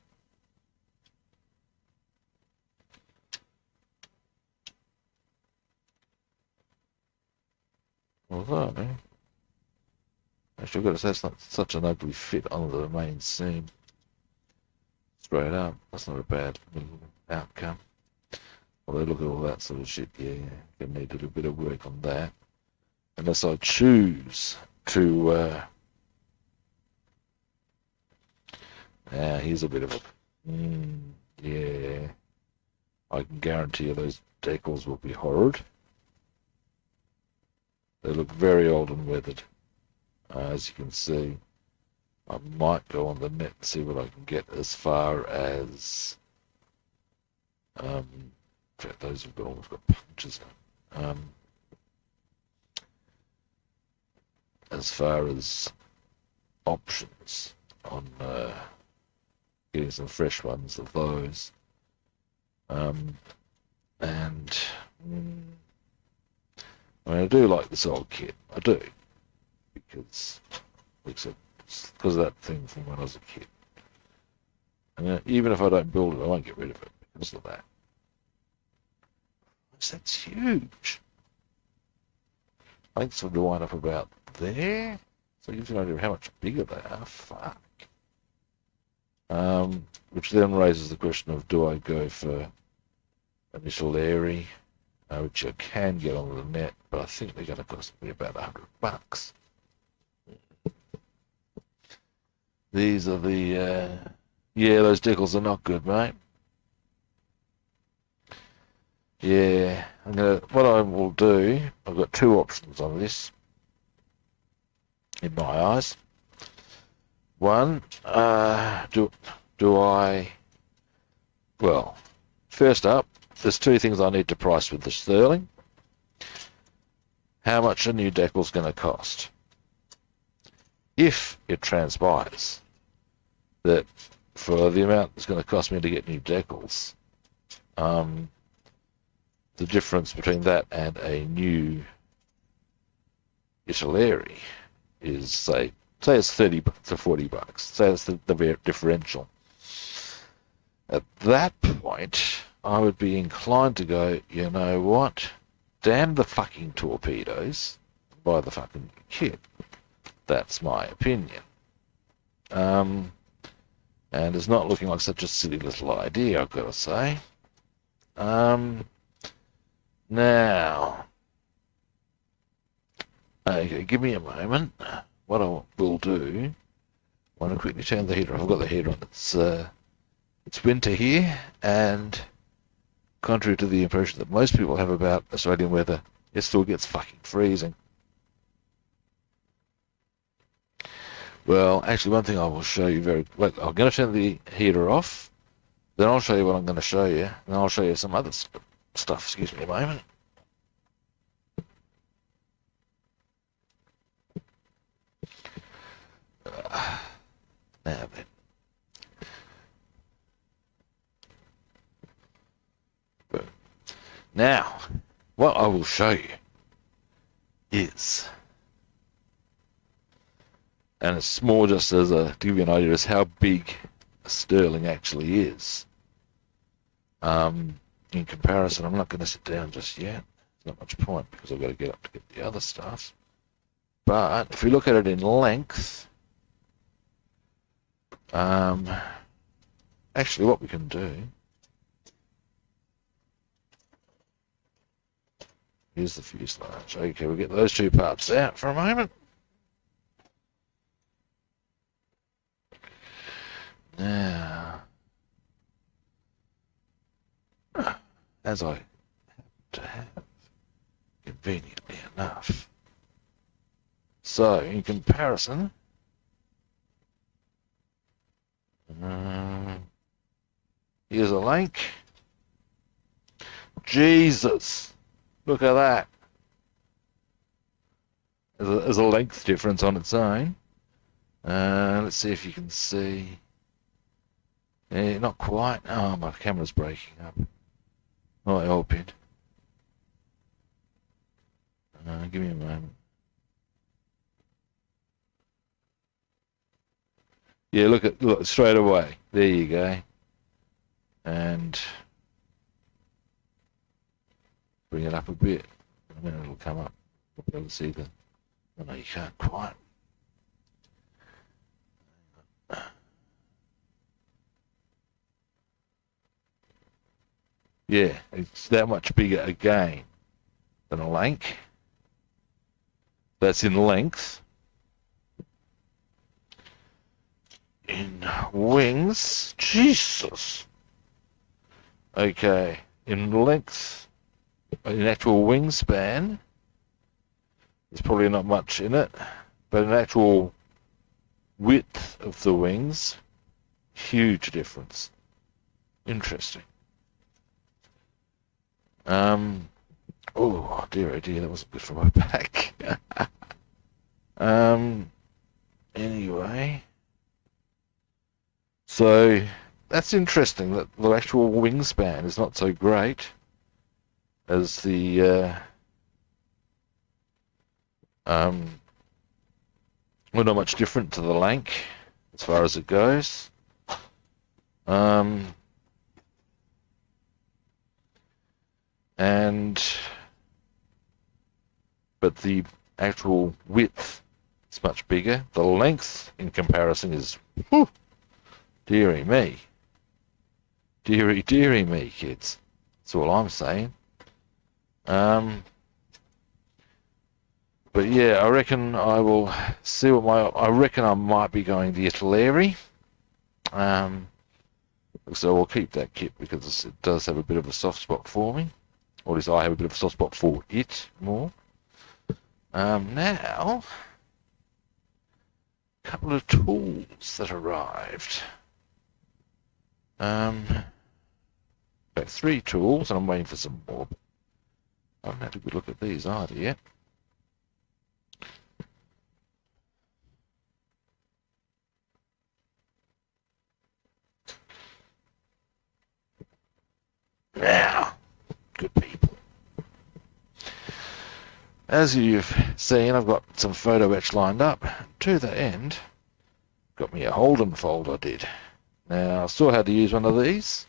Although... Actually, I've got to say, it's not such an ugly fit on the main seam. Straight up, that's not a bad outcome. Although look at all that sort of shit, yeah, gonna need a little bit of work on that. Unless I choose to, here's a bit of a, yeah, I can guarantee you those decals will be horrid. They look very old and weathered. As you can see, I might go on the net and see what I can get as far as, in fact, those have almost got punches. As far as options on getting some fresh ones of those. And I mean, I do like this old kit. I do. Because of that thing from when I was a kid. And even if I don't build it, I won't get rid of it because of that. That's huge. I think it's going to wind up about there. So it gives you an idea of how much bigger they are. Fuck. Which then raises the question of, do I go for initial airy, which I can get on the net, but I think they're going to cost me about $100. These are the, yeah, those decals are not good, mate. Yeah, what I will do, I've got two options on this, in my eyes. One, do I well, first up, there's two things I need to price with the sterling. How much a new decal's going to cost? If it transpires that for the amount it's going to cost me to get new decals, the difference between that and a new Italeri is, say it's 30 to 40 bucks. Say it's the differential. At that point, I would be inclined to go, you know what? Damn the fucking torpedoes, buy the fucking kit. That's my opinion. And it's not looking like such a silly little idea, I've got to say. Now, okay, give me a moment. What I will do, I want to quickly turn the heater off. I've got the heater on. It's winter here, and contrary to the impression that most people have about Australian weather, it still gets fucking freezing. Well, actually, one thing I will show you I'm going to turn the heater off, then I'll show you what I'm going to show you, and I'll show you some other stuff. Excuse me a moment. Now then. Now, what I will show you is, and it's more just as to give you an idea as how big a sterling actually is. In comparison, I'm not going to sit down just yet. There's not much point because I've got to get up to get the other stuff. But if we look at it in length, actually what we can do, here's the fuselage. Okay, we'll get those two parts out for a moment. Now, as I happen to have, conveniently enough. So, in comparison, here's a link. Jesus, look at that. There's a length difference on its own. Let's see if you can see. Not quite. Oh, my camera's breaking up. Not helping. Give me a moment. Yeah, look straight away. There you go. And bring it up a bit. And then it'll come up. You'll be able to see the. Oh, no, you can't quite. Yeah, it's that much bigger again than a lank. That's in length. In wings, Jesus. Okay, in length, in actual wingspan, there's probably not much in it, but in actual width of the wings, huge difference. Interesting. Oh dear, that wasn't good for my back. Anyway, so that's interesting that the actual wingspan is not so great as the well, not much different to the lank as far as it goes. But the actual width is much bigger. The length in comparison is, whew, dearie me. Dearie me, kids. That's all I'm saying. But yeah, I reckon I will see I reckon I might be going the Italeri. So I'll keep that kit because it does have a bit of a soft spot for me. Or at least I have a bit of a soft spot for it more. Now, a couple of tools that arrived. Okay, 3 tools, and I'm waiting for some more. I haven't had a good look at these either yet. Now, good people. As you've seen, I've got some photo etch lined up. To that end, got me a hold and fold I did. Now, I saw how to use one of these.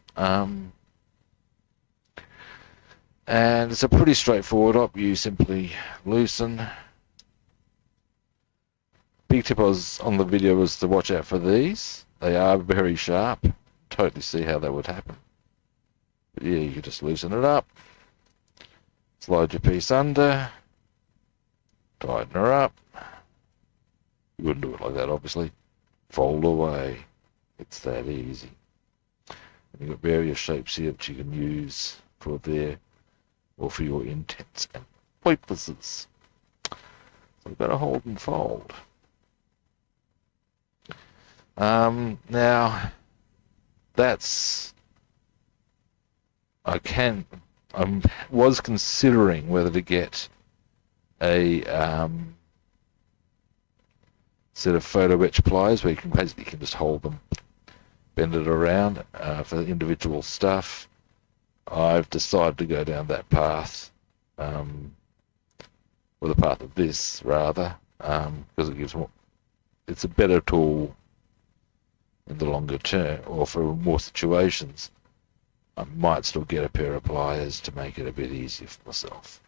And it's a pretty straightforward op. You simply loosen. Big tip was on the video was to watch out for these. They are very sharp. Totally see how that would happen. But yeah, you can just loosen it up. Slide your piece under. Tighten her up. You wouldn't do it like that, obviously. Fold away. It's that easy. And you've got various shapes here that you can use for there or for your intents and purposes. So we've got to hold and fold. Now that's I was considering whether to get a set of photo etch pliers where you can basically just hold them, bend it around for individual stuff. I've decided to go down that path, or the path of this rather, because it gives more. It's a better tool in the longer term, or for more situations. I might still get a pair of pliers to make it a bit easier for myself.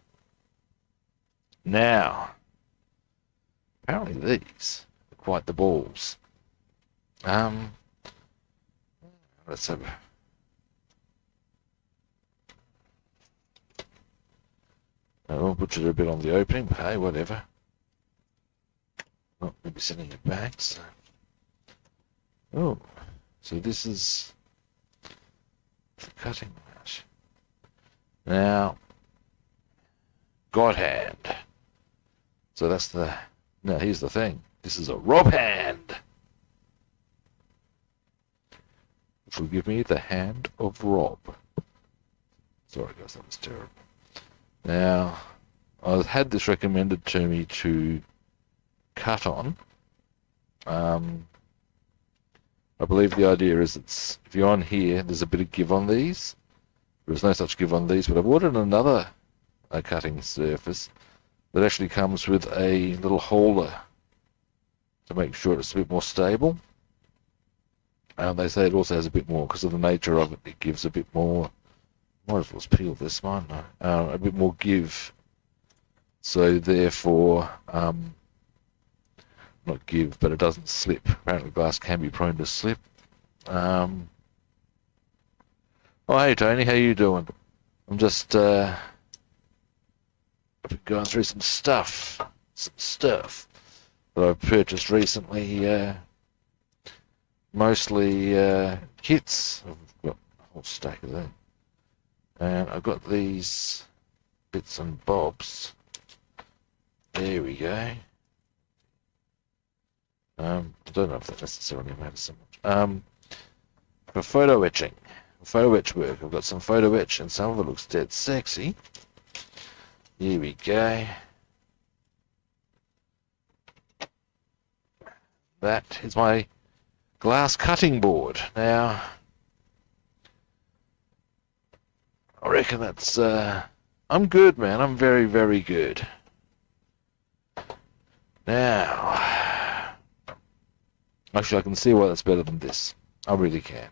Now, apparently these are quite the balls. Let's have. I'll butcher a bit on the opening, but hey, whatever. Oh, maybe sending it back. So. Oh, so this is the cutting mat. Now, God hand. So that's the. Now here's the thing. This is a Rob hand, which will give me the hand of Rob. Sorry guys, that was terrible. Now, I've had this recommended to me to cut on. I believe the idea is if you're on here, there's a bit of give on these. There's no such give on these, but I've ordered another cutting surface that actually comes with a little holder to make sure it's a bit more stable. They say it also has a bit more, because of the nature of it, it gives a bit more. Might as well peel this one. No. A bit more give. So therefore, not give, but it doesn't slip. Apparently glass can be prone to slip. Oh, hey Tony, how you doing? I'm just I've been going through some stuff that I've purchased recently. Mostly kits. I've got a whole stack of them. And I've got these bits and bobs. There we go. I don't know if that necessarily matters so much. For photo etching, photo etch work, I've got some photo etch, and some of it looks dead sexy. Here we go. That is my glass cutting board. Now, I reckon that's, I'm good, man. I'm very, very good. Now, actually, I can see why that's better than this. I really can.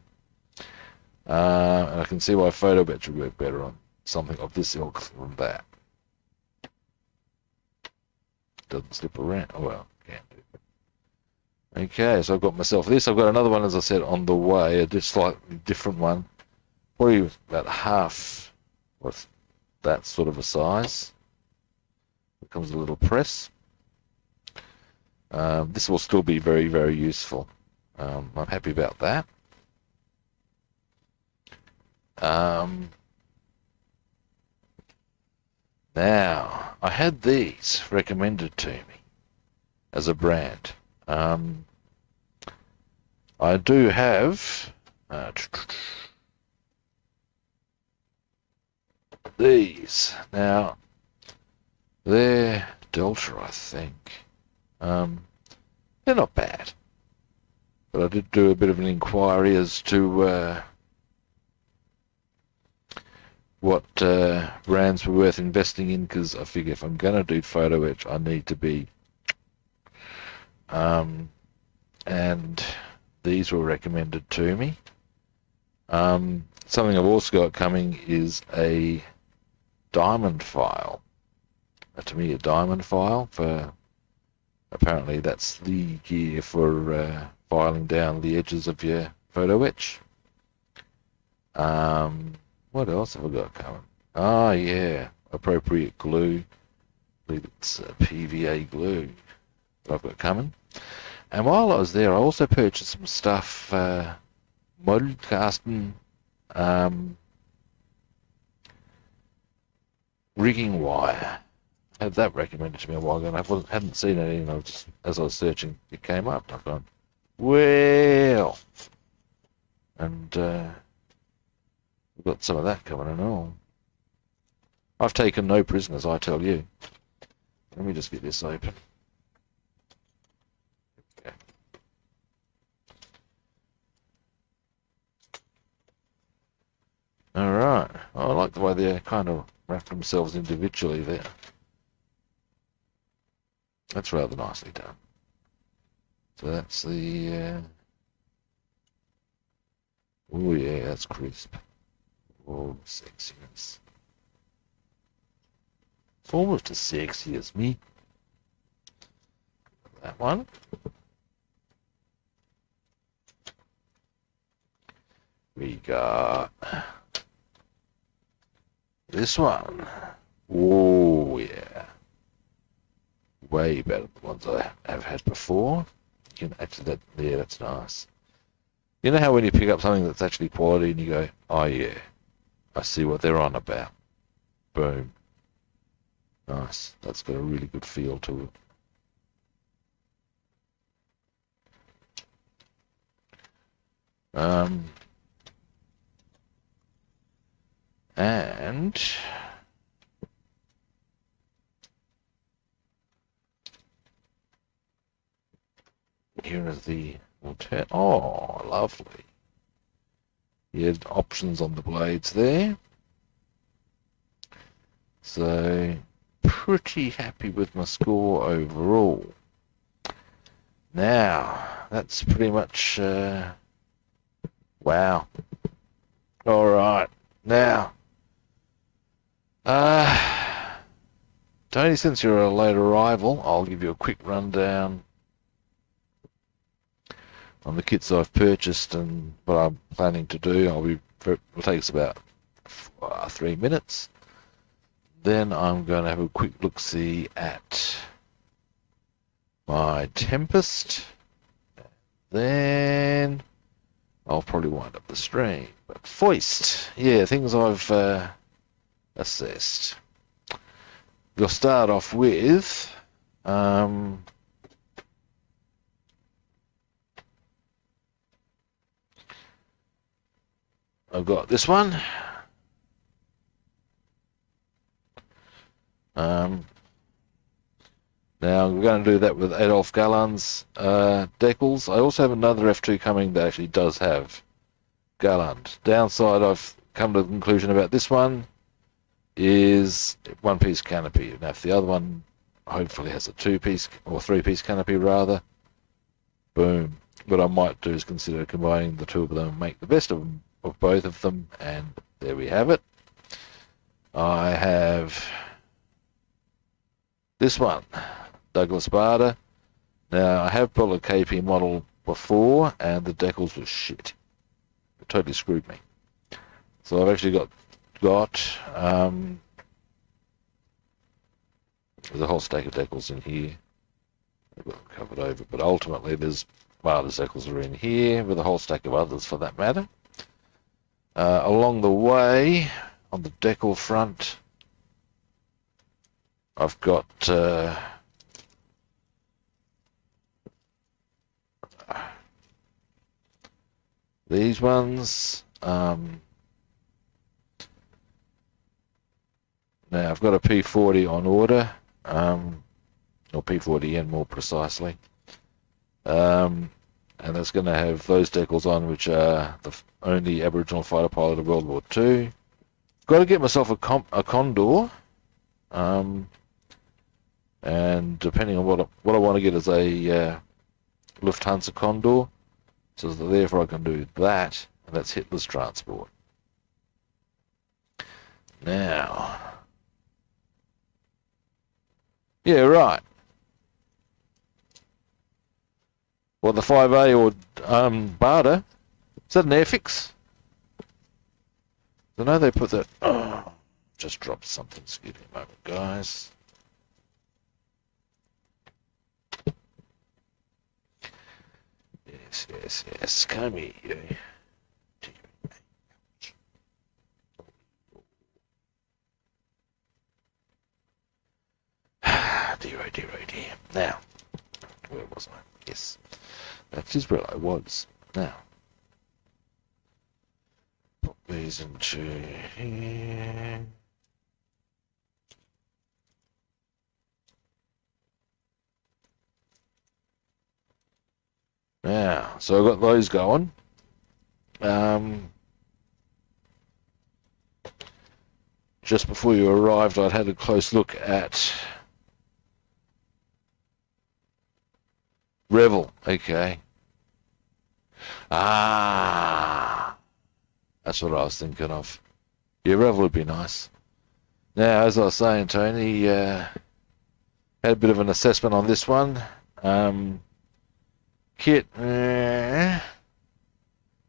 And I can see why photo etch would work better on something of this ilk than that. Doesn't slip around. Oh, well, can't do it. Okay, so I've got myself this. I've got another one, as I said, on the way, a just slightly different one. Probably about half what's that sort of a size. It comes with a little press. This will still be very, very useful. I'm happy about that. Now, I had these recommended to me as a brand. I do have these. Now, they're Delta, I think. They're not bad. But I did do a bit of an inquiry as to what brands were worth investing in, because I figure if I'm going to do photo etch, I need to be. And these were recommended to me. Something I've also got coming is a diamond file. To me, a diamond file, for apparently that's the gear for filing down the edges of your photo etch. What else have I got coming? Oh yeah, appropriate glue. I believe it's PVA glue that I've got coming. And while I was there, I also purchased some stuff, mold casting, rigging wire. I had that recommended to me a while ago, and I hadn't seen it, and as I was searching, it came up, and I've gone, well, and we've got some of that coming and all. I've taken no prisoners, I tell you. Let me just get this open. Okay. All right. I like the way they kind of wrap themselves individually there. That's rather nicely done. So that's the... oh yeah, that's crisp. Oh, sexiness. It's almost as sexy as me. That one. We got this one. Oh yeah. Way better than the ones I have had before. You can actually, yeah, that's nice. You know how when you pick up something that's actually quality and you go, oh yeah, I see what they're on about. Boom. Nice. That's got a really good feel to it. And here is the oh, lovely. You had options on the blades there. So pretty happy with my score overall. Now, that's pretty much wow. All right. Now, Tony, since you're a late arrival, I'll give you a quick rundown on the kits I've purchased and what I'm planning to do. It'll take us about 3 minutes. Then I'm going to have a quick look-see at my Tempest. Then I'll probably wind up the stream. But Foist, yeah, things I've assessed. We'll start off with I've got this one. Now we're going to do that with Adolf Galland's decals. I also have another F2 coming that actually does have Galland. Downside, I've come to the conclusion about this one is one-piece canopy. Now if the other one hopefully has a two-piece or three-piece canopy rather, boom. What I might do is consider combining the two of them and make the best of both of them, and there we have it. I have this one, Douglas Bader. Now I have built a KP model before and the decals were shit. It totally screwed me. So I've actually got there's a whole stack of decals in here. I've got them covered over, but ultimately there's Bader's decals are in here with a whole stack of others for that matter. Along the way, on the decal front, I've got these ones. Now I've got a P40 on order, or P40N more precisely, and that's going to have those decals on, which are the only Aboriginal fighter pilot of World War II. Got to get myself a Condor, and depending on what I want to get is a Lufthansa Condor, so therefore I can do that, and that's Hitler's transport. Now, yeah, right. Well, the 5A or Barda, is that an airfix? I know they put that. Oh, just dropped something. Excuse me a moment, guys. Yes. Come here. Dear. Now, where was I? Yes, that is where I was. Now, put these into here. Now, so I've got those going. Just before you arrived, I'd had a close look at Revel. Okay. That's what I was thinking of. Yeah, Revel would be nice. Now, as I was saying, Tony, had a bit of an assessment on this one. Kit, but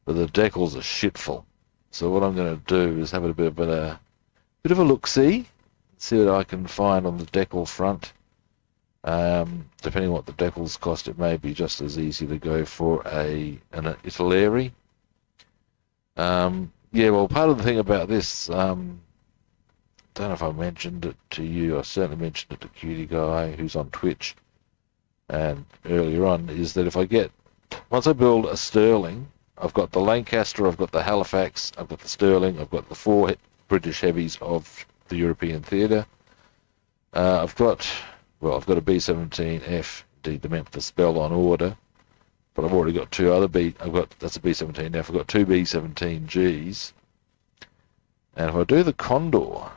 the decals are shitful. So what I'm going to do is have a bit of a look-see, see what I can find on the decal front. Depending on what the decals cost, it may be just as easy to go for an Italeri. Yeah, well, part of the thing about this, don't know if I mentioned it to you. I certainly mentioned it to Cutie Guy, who's on Twitch, and earlier on, is that if once I build a Sterling, I've got the Lancaster, I've got the Halifax, I've got the Sterling, I've got the 4 British heavies of the European theatre. I've got a B-17F, indeed the Memphis Belle on order, but I've already got that's a B-17F, I've got 2 B-17Gs, and if I do the Condor,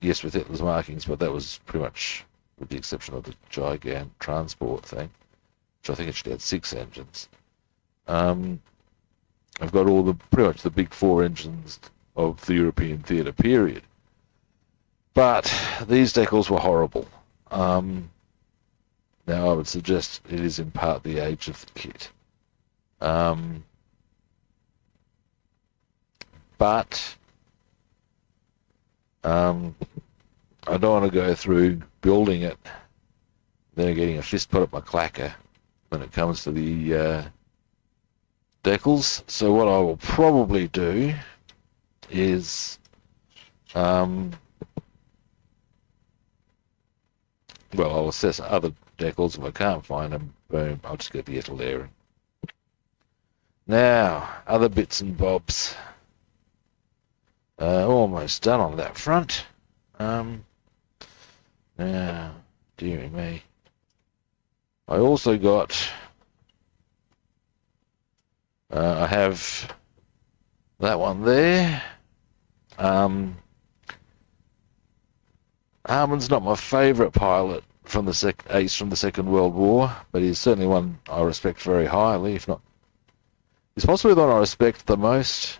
yes, with Hitler's markings, but that was pretty much, with the exception of the Gigant transport thing, which I think actually had 6 engines. I've got pretty much the big 4 engines of the European theatre period. But these decals were horrible. Now I would suggest it is in part the age of the kit. But I don't want to go through building it, then getting a fist put up my clacker when it comes to the decals. So what I will probably do is I'll assess other decals. If I can't find them, boom, I'll just get the Italeri. Now, other bits and bobs. Almost done on that front. Now, dearie me. I also got, I have that one there. Harmon's not my favourite pilot from the ace from the Second World War, but he's certainly one I respect very highly, if not, he's possibly the one I respect the most,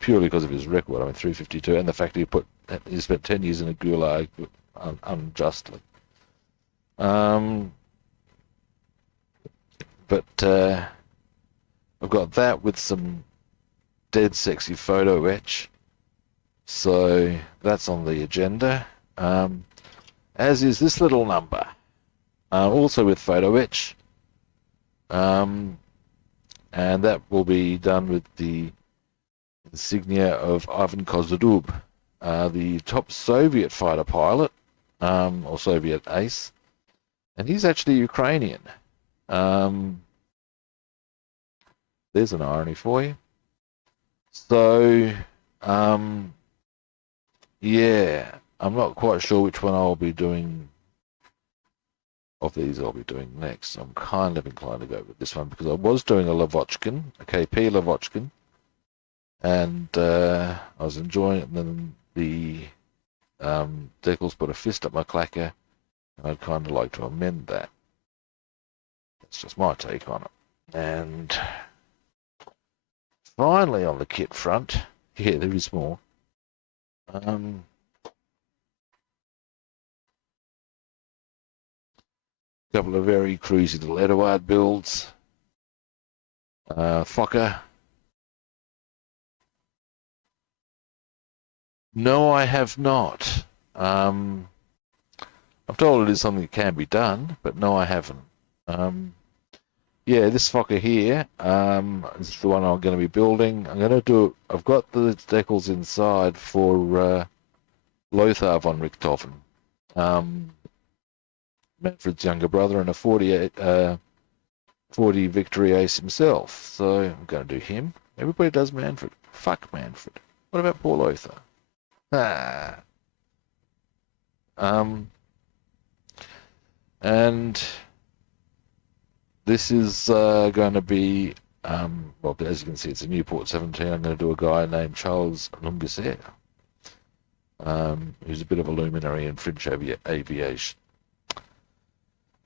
purely because of his record. I mean, 352, and the fact he spent 10 years in a gulag unjustly. But I've got that with some dead sexy photo etch, so that's on the agenda, as is this little number, also with photo etch, and that will be done with the insignia of Ivan Kozlov, the top Soviet fighter pilot, or Soviet ace, and he's actually Ukrainian. There's an irony for you. So, Yeah, I'm not quite sure which one I'll be doing. Of these I'll be doing next. I'm kind of inclined to go with this one because I was doing a Lavochkin, a KP Lavochkin, and I was enjoying it, and then the Decals put a fist up my clacker, and I'd kind of like to amend that. That's just my take on it. And finally on the kit front, yeah, there is more. Couple of very cruisy little Eduard builds. Fokker. No, I have not. I'm told it is something that can be done, but no, I haven't. Yeah, this Fokker here is the one I'm going to be building. I'm going to do. I've got the decals inside for Lothar von Richthofen, Manfred's younger brother, and a 40 victory ace himself. So I'm going to do him. Everybody does Manfred. Fuck Manfred. What about poor Lothar? Ah. And this is going to be, well, as you can see, it's a Newport 17. I'm going to do a guy named Charles Lungaser, who's a bit of a luminary in French aviation.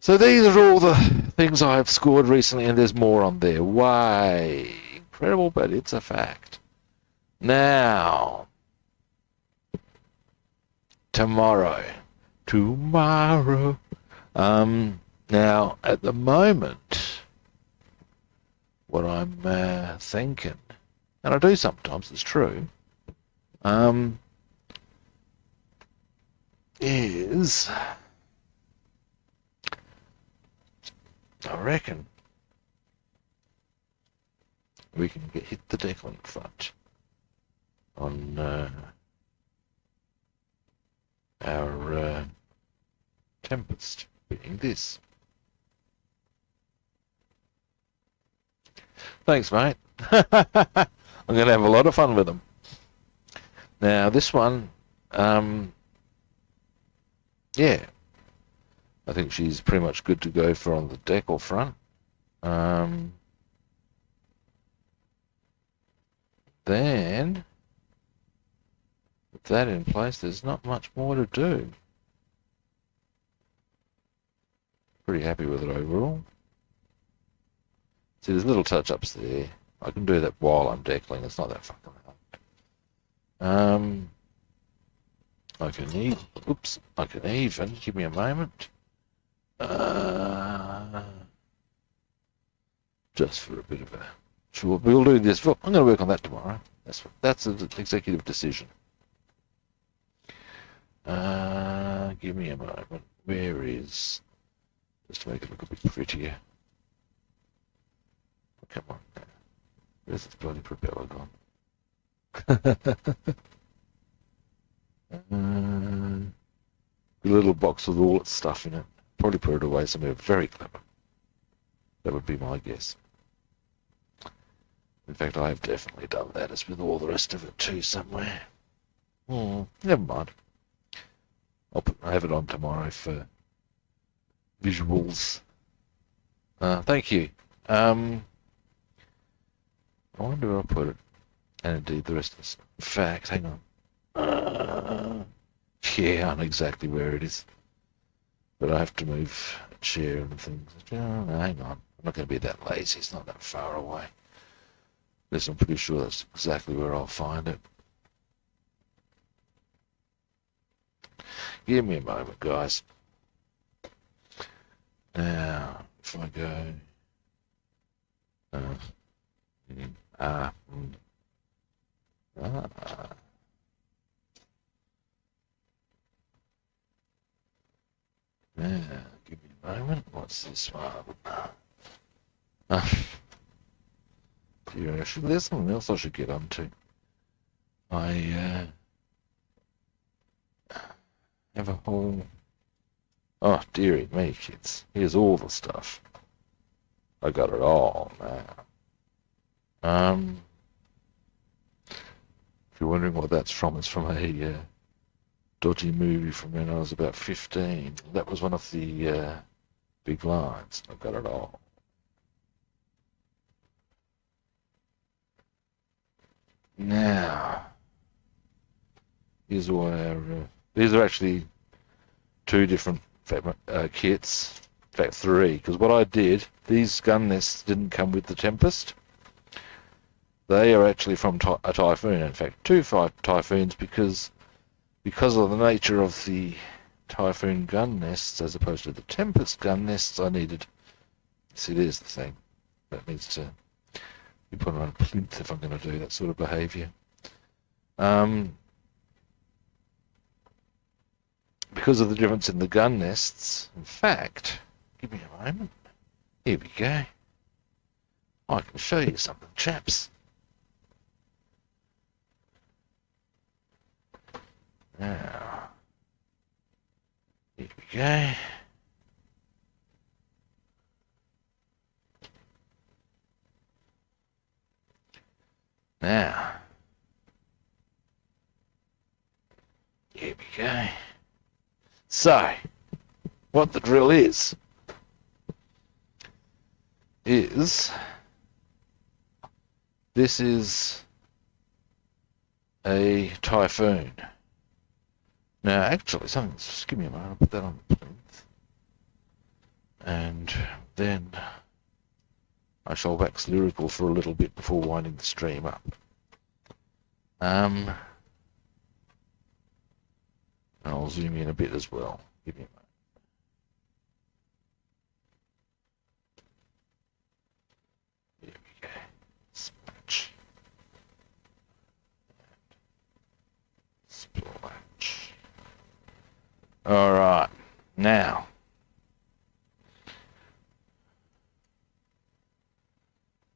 So these are all the things I have scored recently, and there's more on there. Why? Incredible, but it's a fact. Now, tomorrow. Now, at the moment, what I'm thinking, and I do sometimes, it's true, is, I reckon, we can hit the decal in front on our Tempest, being this. Thanks, mate. I'm going to have a lot of fun with them. Now, this one, yeah, I think she's pretty much good to go for on the decal front. Then, with that in place, there's not much more to do. Pretty happy with it overall. See, there's little touch-ups there. I can do that while I'm decaling. It's not that fucking hard. I can even, give me a moment. Just for a bit of a, sure, we'll do this. I'm going to work on that tomorrow. That's an executive decision. Give me a moment. Where is, just to make it look a bit prettier. Come on. Where's this bloody propeller gone? A little box with all its stuff in it. Probably put it away somewhere very clever. That would be my guess. In fact, I've definitely done that, as with all the rest of it too, somewhere. Never mind. I'll have it on tomorrow for visuals. Thank you. I wonder where I'll put it. And indeed, the rest of this. In fact, hang on. Yeah, I know exactly where it is. But I have to move a chair and things. Oh, no, hang on. I'm not going to be that lazy. It's not that far away. Yes, I'm pretty sure that's exactly where I'll find it. Give me a moment, guys. Now, if I go... Yeah, give me a moment. What's this one? There's something else I should get onto. I have a whole... Oh, dearie me, kids. Here's all the stuff. I got it all now. If you're wondering what that's from, it's from a dodgy movie from when I was about 15. That was one of the big lines. I got it all. Now, here's all our... these are actually two different kits. In fact, three. Because what I did, these gun nests didn't come with the Tempest. They are actually from a Typhoon. In fact, two Typhoons because of the nature of the Typhoon gun nests as opposed to the Tempest gun nests, I needed... See, there's the thing. That needs to be put on a plinth if I'm going to do that sort of behaviour. Because of the difference in the gun nests, in fact, give me a moment. Here we go. I can show you something, chaps. Now, here we go. Now, here we go. So, what the drill is this is a Typhoon. Now, actually, just give me a moment, I'll put that on the plinth. And then I shall wax lyrical for a little bit before winding the stream up. And I'll zoom in a bit as well. Give me a moment. Here we go. Splash. Splash. All right. Now,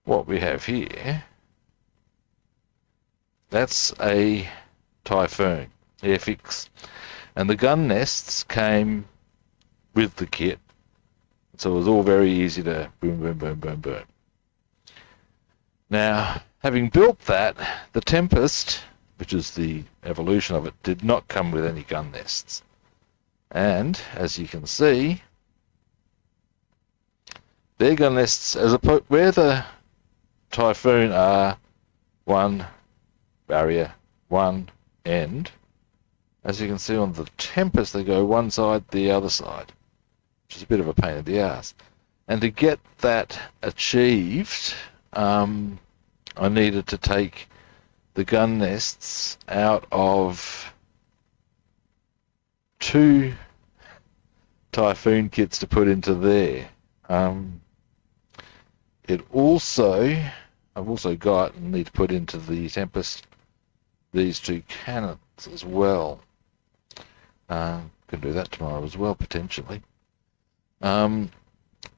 what we have here, that's a Typhoon airfix, and the gun nests came with the kit, so it was all very easy to boom, boom, boom, boom, boom. Now, having built that, the Tempest, which is the evolution of it, did not come with any gun nests, and as you can see, their gun nests, where the Typhoon are one barrier, one end. As you can see on the Tempest, they go one side, the other side, which is a bit of a pain in the ass. And to get that achieved, I needed to take the gun nests out of two Typhoon kits to put into there. I've also got and need to put into the Tempest these two cannons as well. Can do that tomorrow as well, potentially. But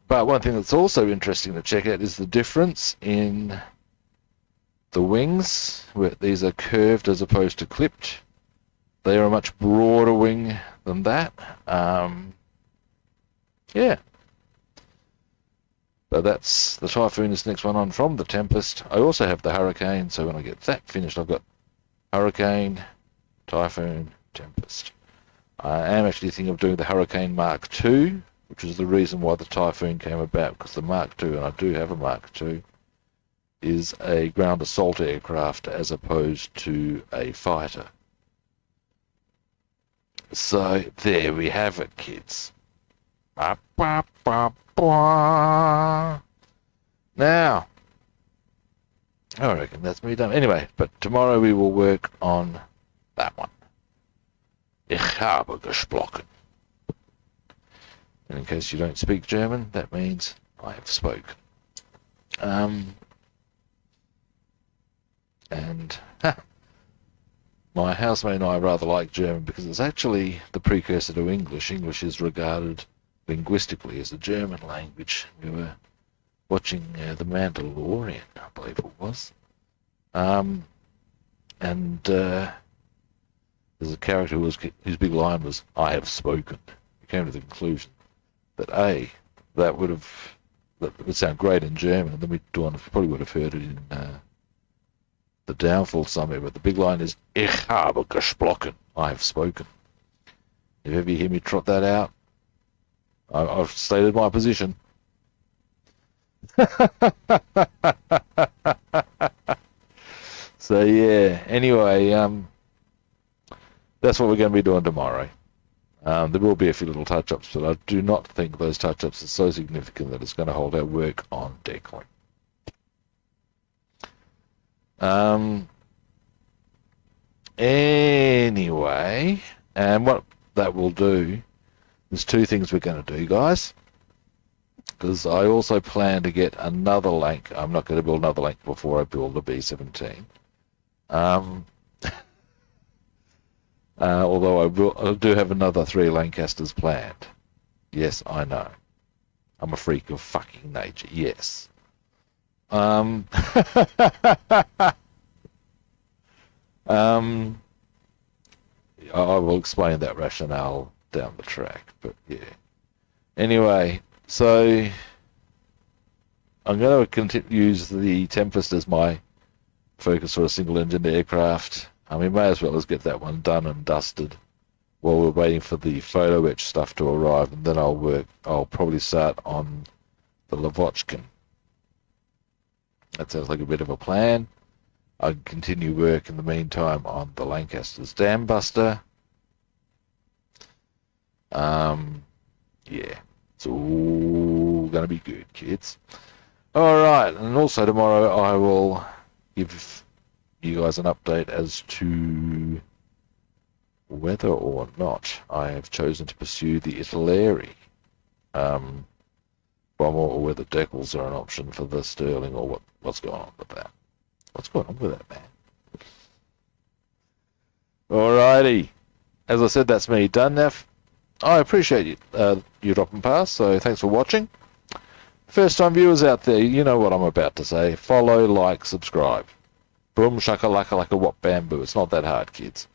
one thing that's also interesting to check out is the difference in the wings, where these are curved as opposed to clipped. They are a much broader wing than that. Yeah. But that's the Typhoon is the next one on from the Tempest. I also have the Hurricane, so when I get that finished, I've got Hurricane, Typhoon, Tempest. I am actually thinking of doing the Hurricane Mark II, which is the reason why the Typhoon came about, because the Mark II, and I do have a Mark II, is a ground assault aircraft as opposed to a fighter. So there we have it, kids. Ba, ba, ba, ba. Now, I reckon that's me done. Anyway, but tomorrow we will work on that one. Ich habe gesprochen. And in case you don't speak German, that means I have spoken. My housemate and I rather like German because it's actually the precursor to English. English is regarded linguistically as a German language. We were watching The Mandalorian, I believe it was. There's a character whose big line was, "I have spoken." We came to the conclusion that that would sound great in German, and then we probably would have heard it in The Downfall somewhere, but the big line is, "Ich habe gesprochen." I have spoken. If ever you hear me trot that out, I've stated my position. So yeah, anyway, that's what we're going to be doing tomorrow. There will be a few little touch-ups, but I do not think those touch-ups are so significant that it's going to hold our work on deckling. Anyway, and what that will do, there's two things we're going to do, guys. Because I also plan to get another lank. I'm not going to build another lank before I build the B-17. Although I do have another 3 Lancasters planned. Yes, I know. I'm a freak of fucking nature. Yes. I will explain that rationale down the track, but yeah. Anyway, so I'm going to use the Tempest as my focus for a single-engine aircraft. We may as well get that one done and dusted while we're waiting for the photo etch stuff to arrive, and then I'll probably start on the Lavochkin. That sounds like a bit of a plan. I can continue work in the meantime on the Lancaster's Dam Buster. Yeah, it's all going to be good, kids. Alright, and also tomorrow I will give you guys an update as to whether or not I have chosen to pursue the Italeri bomber, or whether decals are an option for the Sterling, or what's going on with that. What's going on with that, man? Alrighty. As I said, that's me done now. I appreciate you dropping past, so thanks for watching. First time viewers out there, you know what I'm about to say. Follow, like, subscribe. Boom, shakalaka like a wop bamboo. It's not that hard, kids.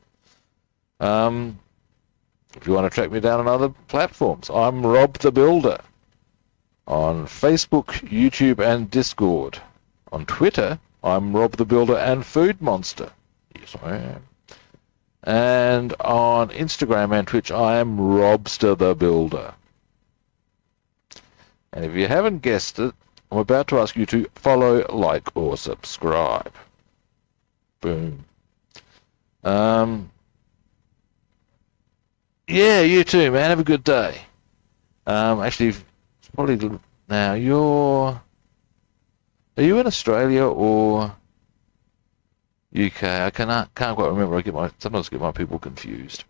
If you want to track me down on other platforms, I'm Rob the Builder. On Facebook, YouTube, and Discord. On Twitter, I'm Rob the Builder and Food Monster. Yes, I am. And on Instagram and Twitch, I am Robster the Builder. And if you haven't guessed it, I'm about to ask you to follow, like, or subscribe. Boom. Yeah, you too, man. Have a good day. Actually, it's probably now are you in Australia or UK? I can't quite remember. Sometimes get my people confused.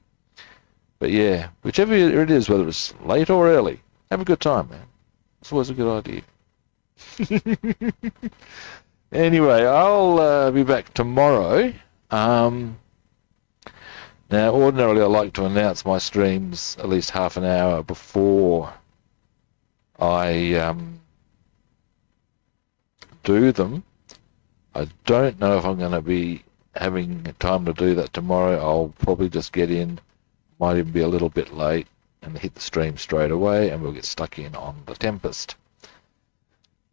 But yeah, whichever it is, whether it's late or early, have a good time, man. It's always a good idea. Anyway, I'll be back tomorrow. Now, ordinarily I like to announce my streams at least half an hour before I do them. I don't know if I'm going to be having time to do that tomorrow. I'll probably just get in, might even be a little bit late, and hit the stream straight away, and we'll get stuck in on the Tempest.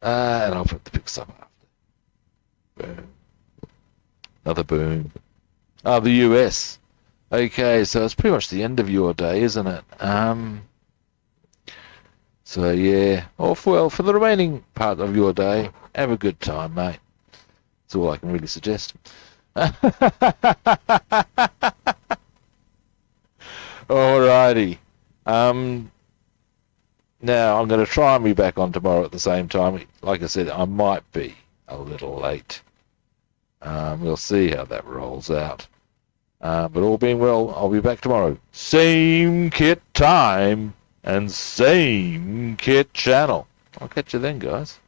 And I'll put the pics up after. Boom. Another boom. Oh, the US. Okay, so it's pretty much the end of your day, isn't it? So yeah, well, for the remaining part of your day, have a good time, mate. That's all I can really suggest. Alrighty. Now, I'm going to try and be back on tomorrow at the same time. Like I said, I might be a little late. We'll see how that rolls out. But all being well, I'll be back tomorrow. Same kit time and same kit channel. I'll catch you then, guys.